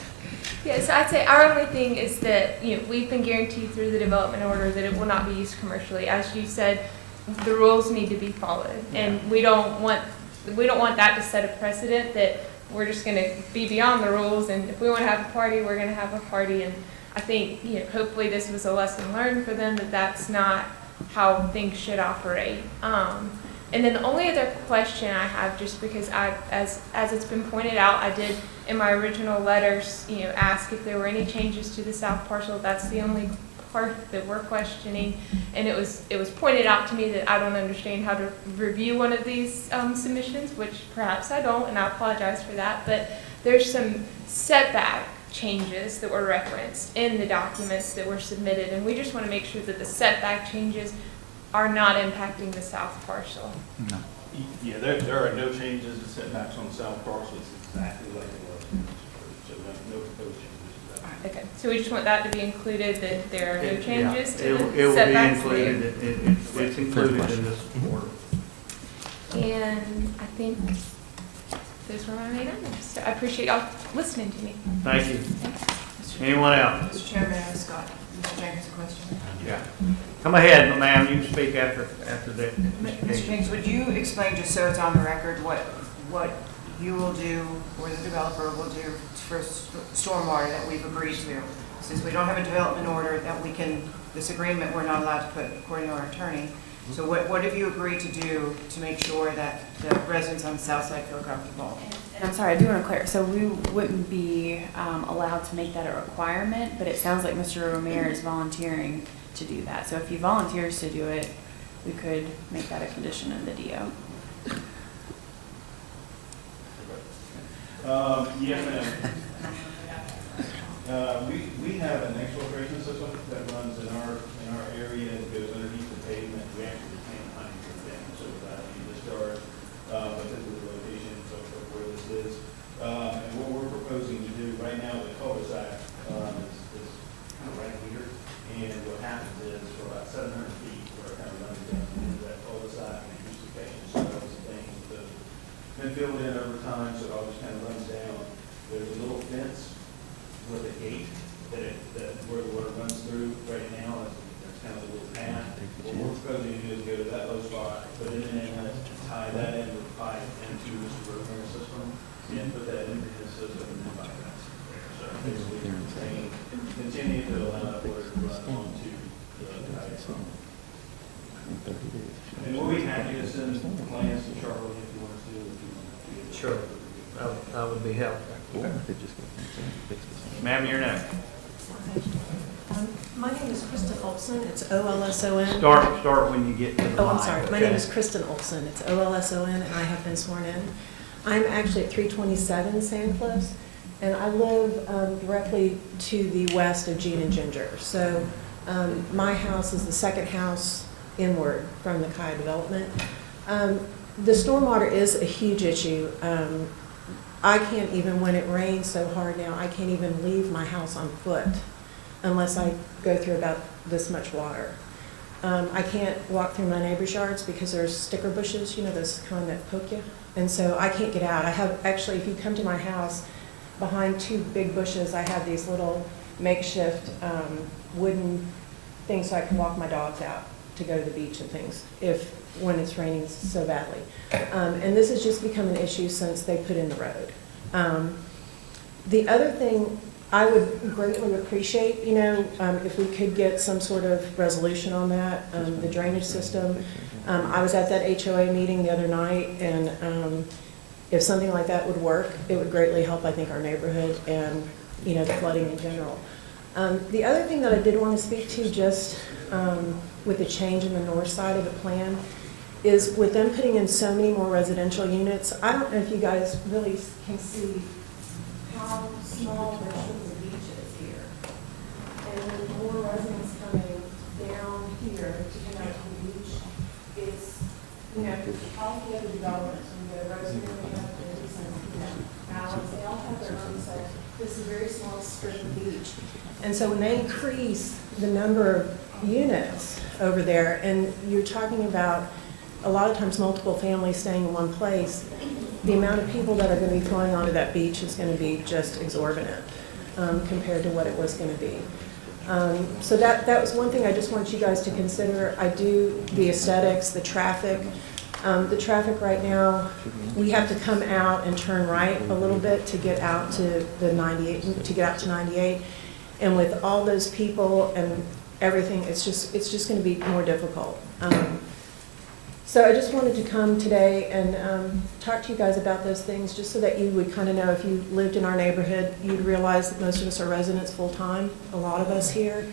Yeah, so I'd say our only thing is that, we've been guaranteed through the development order that it will not be used commercially. As you said, the rules need to be followed, and we don't want that to set a precedent that we're just gonna be beyond the rules, and if we wanna have a party, we're gonna have a party. And I think, hopefully this was a lesson learned for them, that that's not how things should operate. And then the only other question I have, just because as it's been pointed out, I did in my original letters, ask if there were any changes to the south parcel. That's the only part that we're questioning, and it was pointed out to me that I don't understand how to review one of these submissions, which perhaps I don't, and I apologize for that. But there's some setback changes that were referenced in the documents that were submitted, and we just want to make sure that the setback changes are not impacting the south parcel. No. Yeah, there are no changes to setbacks on the south parcel. It's exactly like it was. So no proposed changes to that. Okay, so we just want that to be included, that there are no changes to It the will be setbacks included, it's included in this order. And I think those were my main items. So I appreciate y'all listening to me. Thank you. Anyone else? Mr. Chairman, I have Scott, Mr. Jenkins, a question. Yeah. Come ahead, ma'am, you can speak after that. Mr. Jenkins, would you explain, just so it's on the record, what you will do, or the developer will do for stormwater that we've agreed to? Since we don't have a development order that we can, this agreement we're not allowed to put according to our attorney. So what have you agreed to do to make sure that the residents on the south side feel comfortable? And I'm sorry, I do want to clear. So we wouldn't be allowed to make that a requirement, but it sounds like Mr. Romero is volunteering to do that. So if he volunteers to do it, we could make that a condition of the DO. Yes, ma'am. We have an exfiltration system that runs in our area and goes underneath the pavement. We actually can't find anything, so that you discharge, because of the location of where this is. And what we're proposing to do right now, the cul-de-sac is kind of right here. And what happens is for about 700 feet, where it kind of runs down into that cul-de-sac and acoustic soils and things that have been filled in over time, so it all just kind of runs down. There's a little fence with a gate that where the water runs through right now. That's kind of a little path. What we're proposing to do is go to that low spot, put it in an inlet, tie that in with a pipe into Mr. Romero's system, and put that into his system and then bypass it there. So basically, continue to allow that water to run onto the pipe. And we'll be happy to send plans to Charlie if you want us to. Sure, that would be helpful. Ma'am, you're next. My name is Kristen Olson. It's O-L-S-O-N. Start when you get to the I'm line, sorry. My okay? name is Kristen Olson. It's O-L-S-O-N, and I have been sworn in. I'm actually at 327 Sandcliffs, and I live directly to the west of Gene and Ginger. So my house is the second house inward from the COW development. The stormwater is a huge issue. I can't even, when it rains so hard now, I can't even leave my house on foot unless I go through about this much water. I can't walk through my neighbor's yards because there's sticker bushes, those kind that poke you. And so I can't get out. I have, actually, if you come to my house, behind two big bushes, I have these little makeshift wooden things so I can walk my dogs out to go to the beach and things when it's raining so badly. And this has just become an issue since they put in the road. The other thing I would greatly appreciate, if we could get some sort of resolution on that, the drainage system. I was at that HOA meeting the other night, and if something like that would work, it would greatly help, I think, our neighborhood and, the flooding in general. The other thing that I did want to speak to, just with the change in the north side of the plan, is with them putting in so many more residential units, I don't know if you guys really can see how small the beach is here. And with more residents coming down here to come out to the beach, it's, all the other developments, when you go to Rosemary, we have Alex, they all have their own, so this is a very small strip of beach. And so when they increase the number of units over there, and you're talking about a lot of times multiple families staying in one place. The amount of people that are going to be flowing onto that beach is going to be just exorbitant compared to what it was going to be. So that was one thing I just want you guys to consider. I do the aesthetics, the traffic. The traffic right now, we have to come out and turn right a little bit to get out to the 98, to get out to 98. And with all those people and everything, it's just going to be more difficult. So I just wanted to come today and talk to you guys about those things, just so that you would kind of know, if you lived in our neighborhood, you'd realize that most of us are residents full-time, a lot of us here.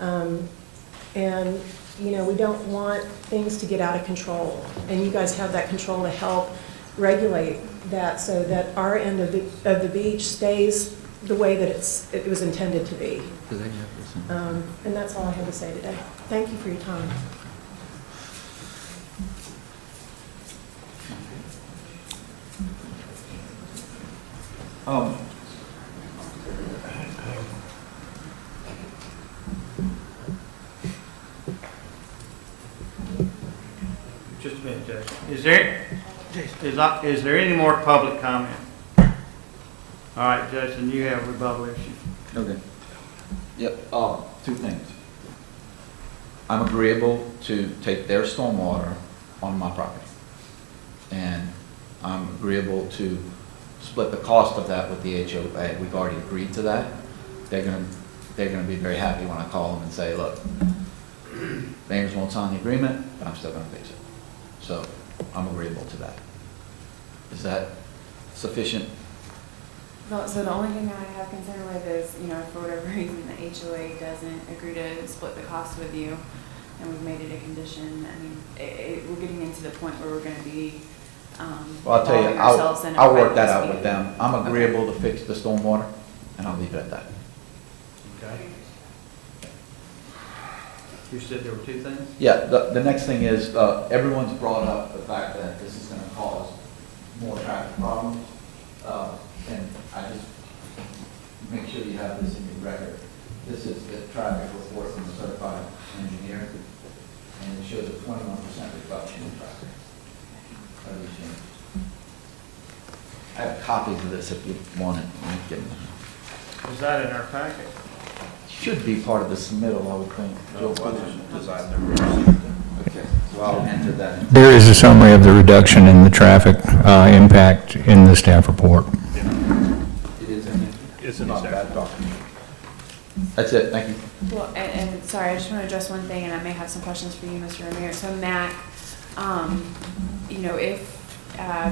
And, you know, we don't want things to get out of control. And you guys have that control to help regulate that so that our end of the beach stays the way that it was intended to be. And that's all I have to say today. Thank you for your time. Just a minute, Jason. Is there any more public comment? All right, Jason, you have rebuttal issue. Okay. Yep, two things. I'm agreeable to take their stormwater on my property. And I'm agreeable to split the cost of that with the HOA. We've already agreed to that. They're gonna be very happy when I call them and say, look, Bainers won't sign the agreement, but I'm still gonna fix it. So I'm agreeable to that. Is that sufficient? No, so the only thing I have concern with is, you know, for whatever reason, the HOA doesn't agree to split the cost with you, and we've made it a condition. I mean, we're getting into the point where we're gonna be, Well, I'll tell you, involving ourselves in a I'll work that private out with dispute. them. I'm agreeable to fix the stormwater, and I'll leave it at that. Okay. You said there were two things? Yeah, the next thing is, everyone's brought up the fact that this is gonna cause more traffic problems. And I just make sure you have this in your record. This is the traffic report from the certified engineer, and it shows a 21% reduction in traffic. I have copies of this if you want it. Is that in our packet? Should be part of the submittal, I would think. Okay, so I'll enter that. There is a summary of the reduction in the traffic impact in the staff report. It is in there? It's in the staff document. That's it, thank you. Well, and sorry, I just want to address one thing, and I may have some questions for you, Mr. Ramirez. So Mac, you know, if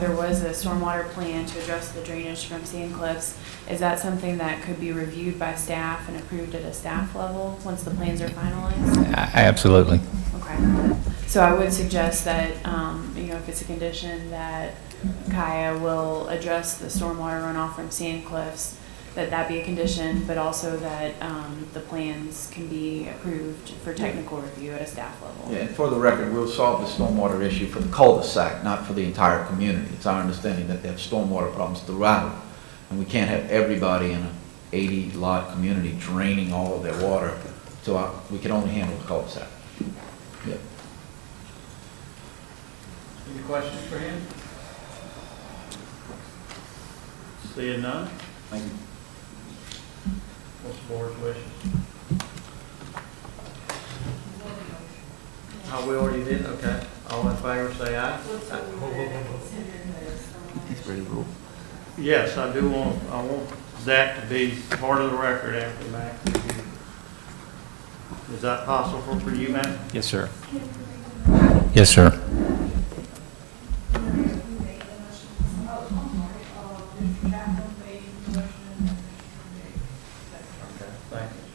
there was a stormwater plan to address the drainage from Sand Cliffs, is that something that could be reviewed by staff and approved at a staff level once the plans are finalized? Absolutely. Okay. So I would suggest that, you know, if it's a condition that Kaya will address the stormwater runoff from Sand Cliffs, that be a condition, but also that the plans can be approved for technical review at a staff level. Yeah, and for the record, we'll solve the stormwater issue for the cul-de-sac, not for the entire community. It's our understanding that they have stormwater problems throughout, and we can't have everybody in an 80-lot community draining all of their water. So we can only handle the cul-de-sac. Yep. Any questions for him? Seeing none? Thank you. What's the board's wishes? Oh, we already did, okay. All in favor, say aye. It's ready to roll. Yes, I want that to be part of the record after Mac. Is that possible for you, Mac? Yes, sir. Yes, sir.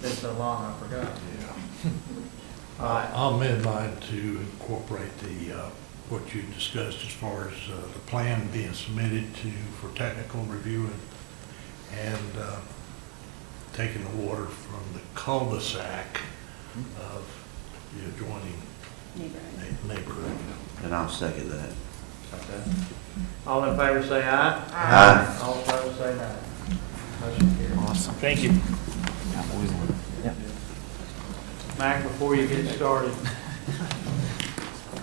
It's so long, I forgot. I'll amend mine to incorporate the, what you discussed as far as the plan being submitted for technical review and taking the water from the cul-de-sac of the adjoining neighborhood. And I'll second that. Okay. All in favor say aye. Aye. All opposed say no. Motion carries. Awesome. Thank you. Yeah. Mac, before you get started.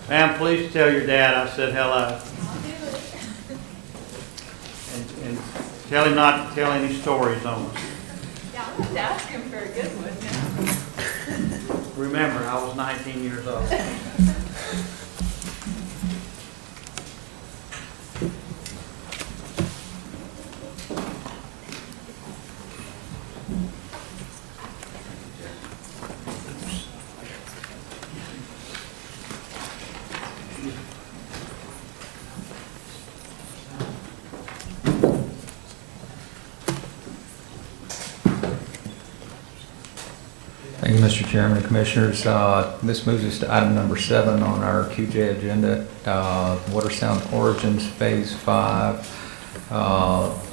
Ma'am, please tell your dad I said hello. And tell him not to tell any stories on us. Yeah, I'm going to ask him for a good one now. Remember, I was 19 years old. Thank you, Mr. Chairman and Commissioners. This moves us to item number 7 on our QJ agenda, Watersound Origins Phase V.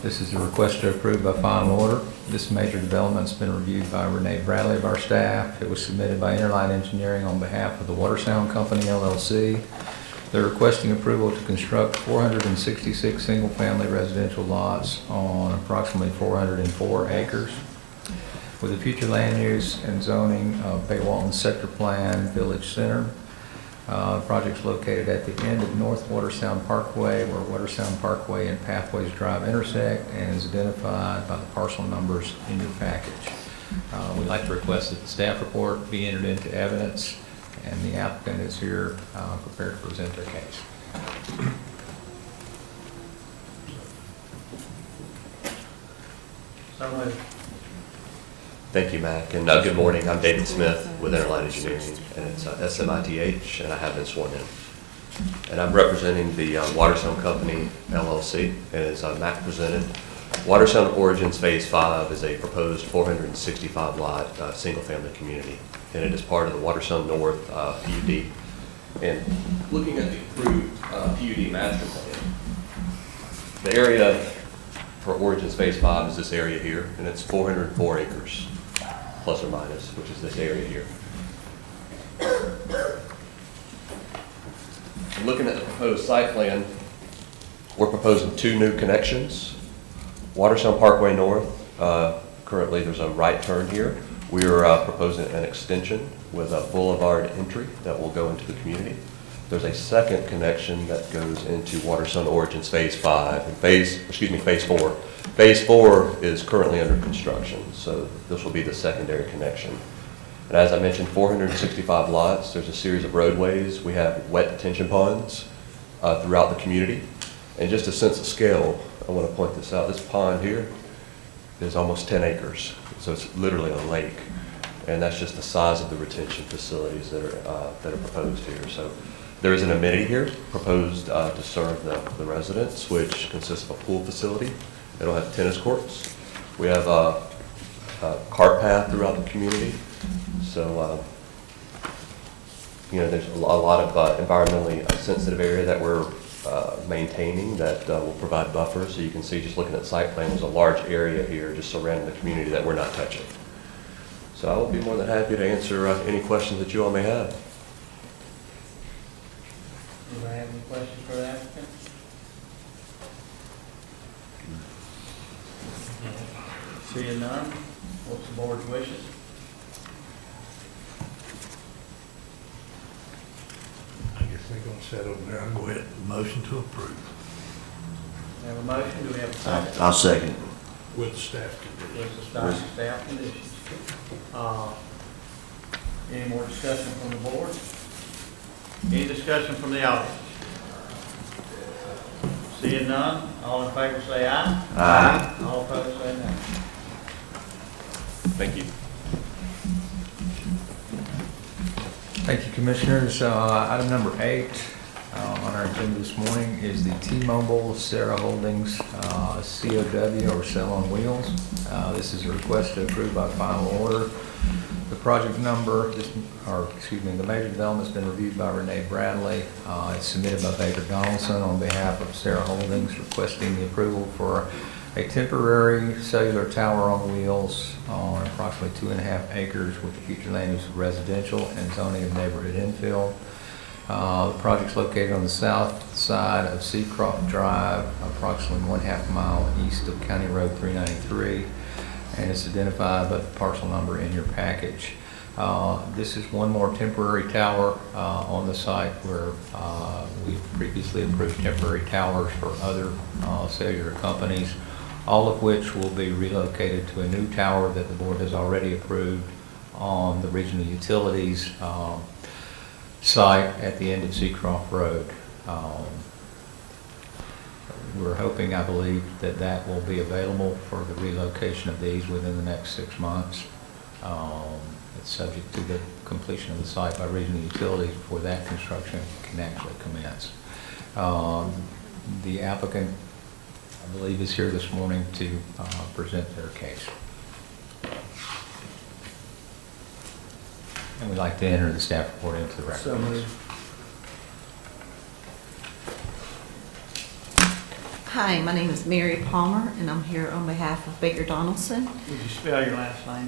This is a request to approve by final order. This major development's been reviewed by Renee Bradley of our staff. It was submitted by Innerlight En on behalf of the Watersound Company, LLC. They're requesting approval to construct 466 single-family residential lots on approximately 404 acres. With the future land use and zoning of Bay Walton Sector Plan Village Center. The project's located at the end of North Watersound Parkway, where Watersound Parkway and Pathways Drive intersect, and is identified by the parcel numbers in your package. We'd like to request that the staff report be entered into evidence, and the applicant is here prepared to present their case. So moved. Thank you, Mac, and good morning. I'm David Smith with Innerlight Engineering, and it's SMITH, and I have been sworn in. And I'm representing the Watersound Company, LLC, and as Mac presented, Watersound Origins Phase V is a proposed 465-lot single-family community, and it is part of the Watersound North PUD. And looking at the approved PUD master plan, the area for Origins Phase V is this area here, and it's 404 acres. Plus or minus, which is this area here. Looking at the proposed site plan, we're proposing 2 new connections. Watersound Parkway North, currently there's a right turn here. We are proposing an extension with a boulevard entry that will go into the community. There's a second connection that goes into Watersound Origins Phase V, and Phase 4. Phase 4 is currently under construction, so this will be the secondary connection. And as I mentioned, 465 lots. There's a series of roadways. We have wet detention ponds throughout the community. And just a sense of scale, I want to point this out. This pond here is almost 10 acres, so it's literally a lake. And that's just the size of the retention facilities that are proposed here. So there is an amenity here proposed to serve the residents, which consists of a pool facility. It'll have tennis courts. We have a cart path throughout the community. So, there's a lot of environmentally sensitive area that we're maintaining that will provide buffers. So you can see, just looking at the site plan, there's a large area here just surrounding the community that we're not touching. So I will be more than happy to answer any questions that you all may have. Anybody have any questions for the applicant? Seeing none, what's the board's wishes? I guess they're gonna sit over there. I'll go ahead and motion to approve We have a motion, do we have a second? I'll second it. with the staff conditions. With the staff conditions. Any more discussion from the board? Any discussion from the audience? Seeing none, all in favor say aye. Aye. All opposed say no. Thank you. Thank you, Commissioners. Item number 8 on our agenda this morning is the T-Mobile Serra Holdings COW, or Sell on Wheels. This is a request to approve by final order. The project number, the major development's been reviewed by Renee Bradley. It's submitted by Baker Donels on behalf of Serra Holdings, requesting the approval for a temporary cellular tower on wheels on approximately 2.5 acres with the future land use of residential and zoning of neighborhood infill. The project's located on the south side of Seacroft Drive, approximately 1/2 mile east of County Road 393, and it's identified by the parcel number in your package. This is one more temporary tower on the site where we've previously approved temporary towers for other cellular companies, all of which will be relocated to a new tower that the board has already approved on the regional utilities site at the end of Seacroft Road. We're hoping, I believe, that that will be available for the relocation of these within the next 6 months. It's subject to the completion of the site by regional utilities before that construction can actually commence. The applicant, I believe, is here this morning to present their case. And we'd like to enter the staff report into the record. So moved. Hi, my name is Mary Palmer, and I'm here on behalf of Baker Donels. Would you spell your last name?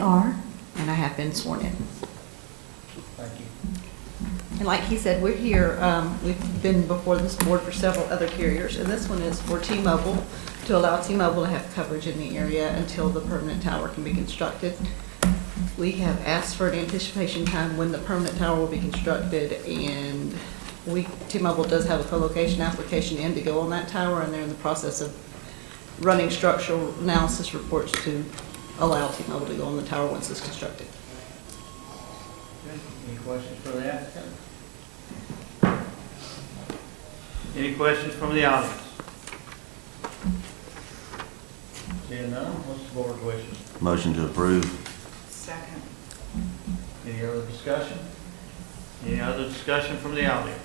Palmer, and I have been sworn in. Thank you. And like he said, we're here, we've been before this board for several other carriers, and this one is for T-Mobile, to allow T-Mobile to have coverage in the area until the permanent tower can be constructed. We have asked for an anticipation time when the permanent tower will be constructed, and T-Mobile does have a co-location application in to go on that tower, and they're in the process of running structural analysis reports to allow T-Mobile to go on the tower once it's constructed. Okay. Any questions for the applicant? Any questions from the audience? Seeing none, what's the board's wishes? Motion to approve. Second. Any other discussion? Any other discussion from the audience?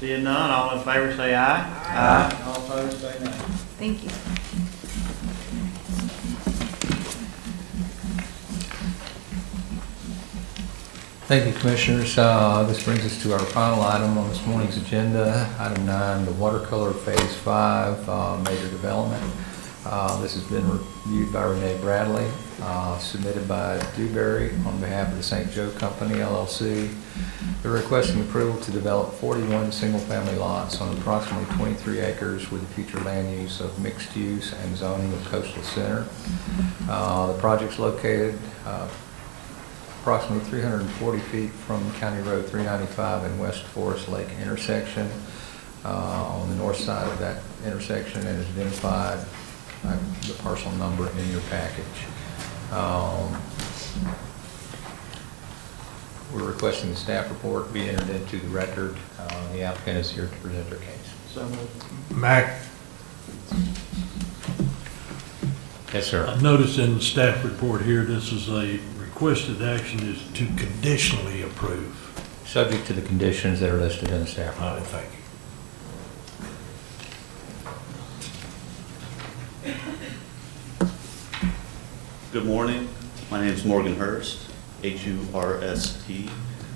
Seeing none, all in favor say aye. Aye. All opposed say no. Thank you. Thank you, Commissioners. This brings us to our final item on this morning's agenda, item 9, the Watercolor Phase V major development. This has been reviewed by Renee Bradley, submitted by Dewberry on behalf of the St. Joe Company, LLC. They're requesting approval to develop 41 single-family lots on approximately 23 acres with the future land use of mixed use and zoning of coastal center. The project's located approximately 340 feet from County Road 395 and West Forest Lake intersection, on the north side of that intersection, and is identified by the parcel number in your package. We're requesting the staff report be entered into the record. The applicant is here to present their case. So moved. Mac, Yes, sir. I noticed in the staff report here, this is a requested action is to conditionally approve. Subject to the conditions that are listed in the staff report. All right, thank you. Good morning. My name is Morgan Hurst, H-U-R-S-T.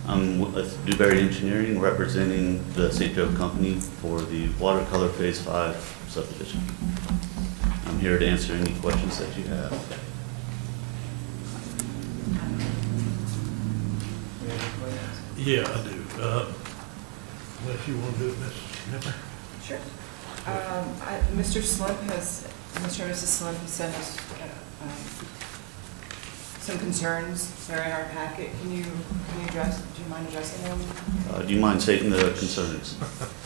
I'm with Dewberry Engineering, representing the St. Joe Company for the Watercolor Phase V subdivision. I'm here to answer any questions that you have. Yeah, I do. Unless you want to do it, Ms. Nipper? Sure. Mr. Slimp has, Mr. and Mrs. Slimp has sent us some concerns. They're in our packet. Can you address, do you mind addressing them? Do you mind stating the concerns?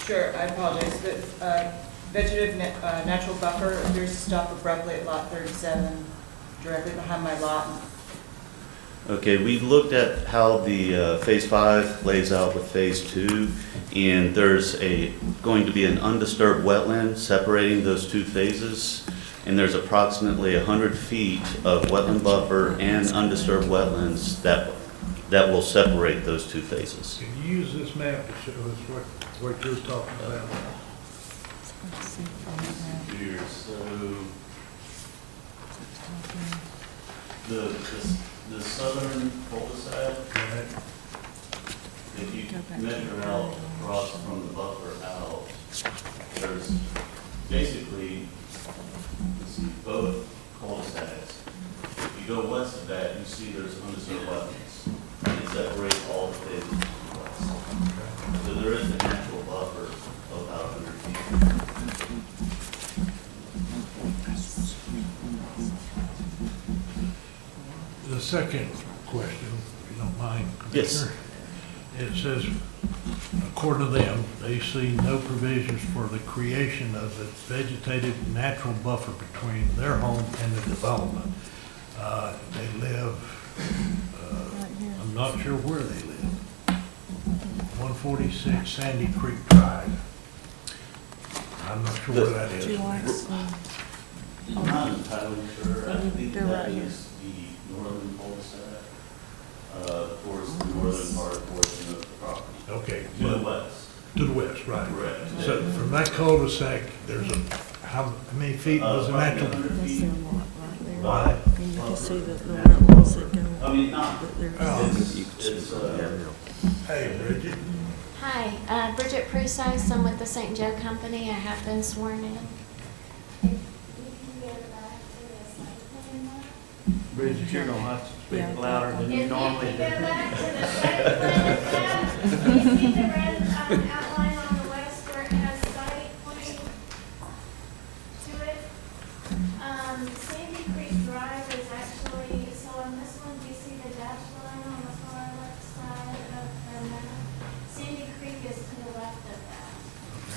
Sure, I apologize. The vegetative natural buffer appears to stop abruptly at lot 37, directly behind my lot. Okay, we looked at how the Phase 5 lays out with Phase 2, and there's going to be an undisturbed wetland separating those two phases, and there's approximately 100 feet of wetland buffer and undisturbed wetlands that will separate those two phases. Can you use this map to show us what you're talking about? Here, so the southern cul-de-sac, if you measure out across from the buffer out, there's basically, you see both cul-de-sacs. If you go west of that, you see there's undisturbed wetlands. And it separates all the phases from west. So there is a natural buffer of about 100 feet. This second question, if you don't mind, Yes. Commissioner. It says, according to them, they see no provisions for the creation of a vegetated natural buffer between their home and the development. They live, I'm not sure where they live, 146 Sandy Creek Drive. I'm not sure where that is. I'm not entirely sure. I think that is the northern cul-de-sac, towards the northern portion of the property. Okay. To the west. To the west, right. Correct. So from that cul-de-sac, there's how many feet was the natural? Probably 100 feet. Right. And you can see the wetlands that go. I mean, not, Oh. it's, Hey, Bridget. Hi, Bridget Precis. I'm with the St. Joe Company. I have been sworn in. Bridget, you're gonna have to speak louder than you normally do. You see the red outline on the west where it has site pointing to it? Sandy Creek Drive is actually, so on this one, do you see the dashed line on the far left side of the map? Sandy Creek is to the left of that.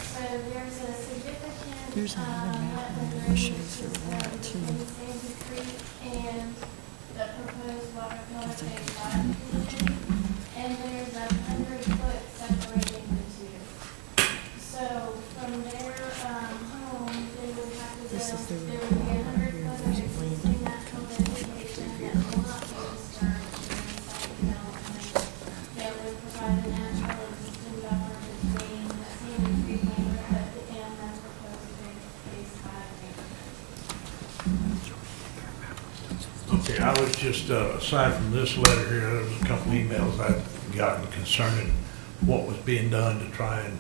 So there's a significant wetland drainage system between Sandy Creek and the proposed Watercolor Phase V community, and there's 100 foot separating the two. So from their home, they would have to go, there would be 100 foot of existing natural vegetation that will not be disturbed during site development. That would provide a natural existing buffer between the Sandy Creek neighborhood and the proposed Phase V neighborhood. Okay, I was just, aside from this letter here, there was a couple emails I'd gotten concerning what was being done to try and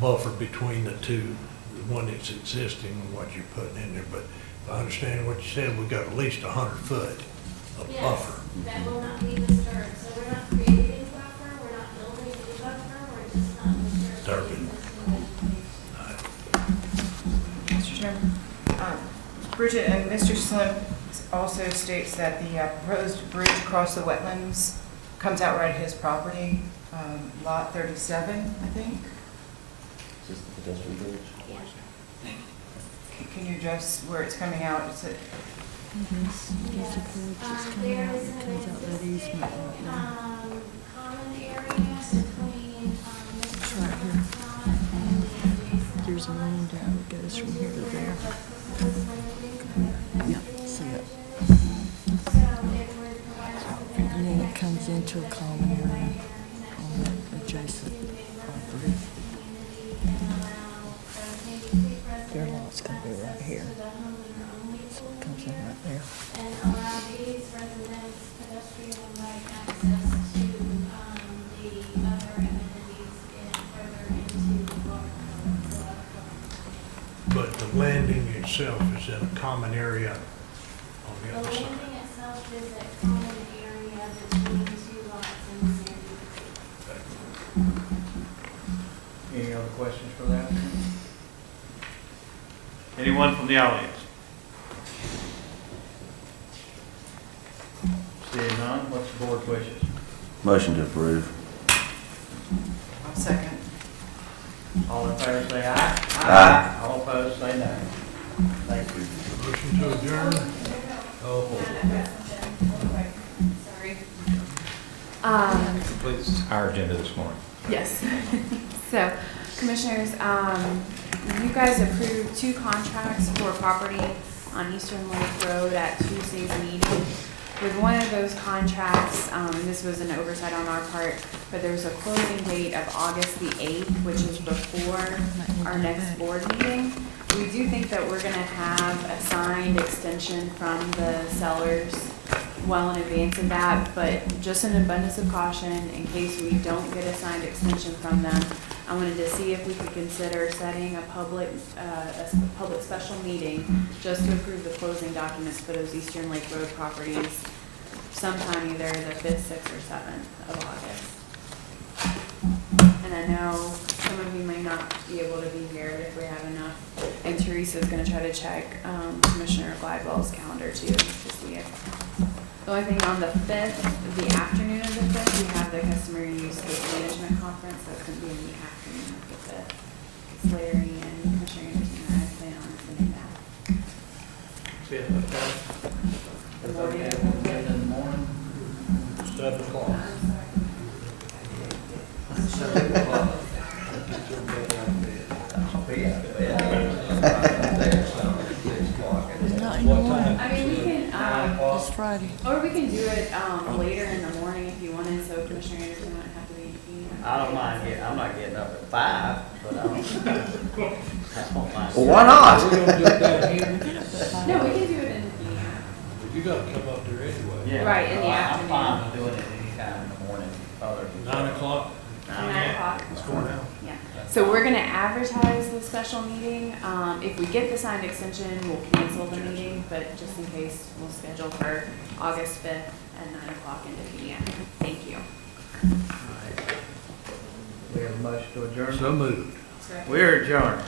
buffer between the two, the one that's existing and what you're putting in there. But if I understand what you said, we've got at least 100 foot of buffer. Yes, that will not be disturbed. So we're not creating buffer, we're not building a buffer, we're just not disturbing. Mr. Chairman, Bridget and Mr. Slim also states that the proposed bridge across the wetlands comes out right at his property, lot 37, I think. Is this the pedestrian bridge? Can you address where it's coming out? Is it? There is an existing common area between Mr. Right here. Scott and the adjacent. There's a line down that goes from here to there. Yep, see it. And then it comes into a common area on that adjacent property. Their lot's gonna be right here. So it comes in right there. And allow these residents pedestrian and bike access to the other amenities and further into the Watercolor. But the landing itself is in a common area on the The other side. landing itself is a common area between two lots in Sandy Creek. Any other questions for that? Anyone from the audience? Seeing none, what's the board's wishes? Motion to approve. I'll second. All in favor say aye. Aye. All opposed say no. Thank you. Motion to adjourn. Oh, Sorry. Please. Our agenda this morning. Yes. So, Commissioners, you guys approved 2 contracts for property on Eastern Lake Road at Tuesday's meeting. With one of those contracts, this was an oversight on our part, but there's a closing date of August the 8th, which is before our next board meeting. We do think that we're gonna have a signed extension from the sellers well in advance of that, but just an abundance of caution, in case we don't get a signed extension from them, I wanted to see if we could consider setting a public special meeting just to approve the closing documents for those Eastern Lake Road properties sometime either the 5th, 6th, or 7th of August. And I know some of you may not be able to be here if we have enough. And Teresa's gonna try to check Commissioner Gladwell's calendar too, to see if The only thing on the 5th, the afternoon of the 5th, we have the customary use case management conference, so it's going to be in the afternoon of the 5th. It's Larry and Commissioner Anderson and I plan on attending that. The morning of the 5th. In the morning, 7 o'clock. 7 o'clock. Not in the morning. I mean, we can, It's Friday. or we can do it, later in the morning if you wanted, so Commissioner Anderson wouldn't have to be. I don't mind I'm not getting up at 5, but I don't mind. Well, why not? No, we can do it in You gotta come up there anyway. Yeah. Right, in the I'm afternoon. fine with doing it anytime in the morning. 9 o'clock? 9 o'clock. It's going out. Yeah, so we're gonna advertise the special meeting. If we get the signed extension, we'll cancel the meeting, but just in case, we'll schedule for August 5th at 9 o'clock in the PM. Thank you. We have a motion to adjourn. So moved. We're adjourned.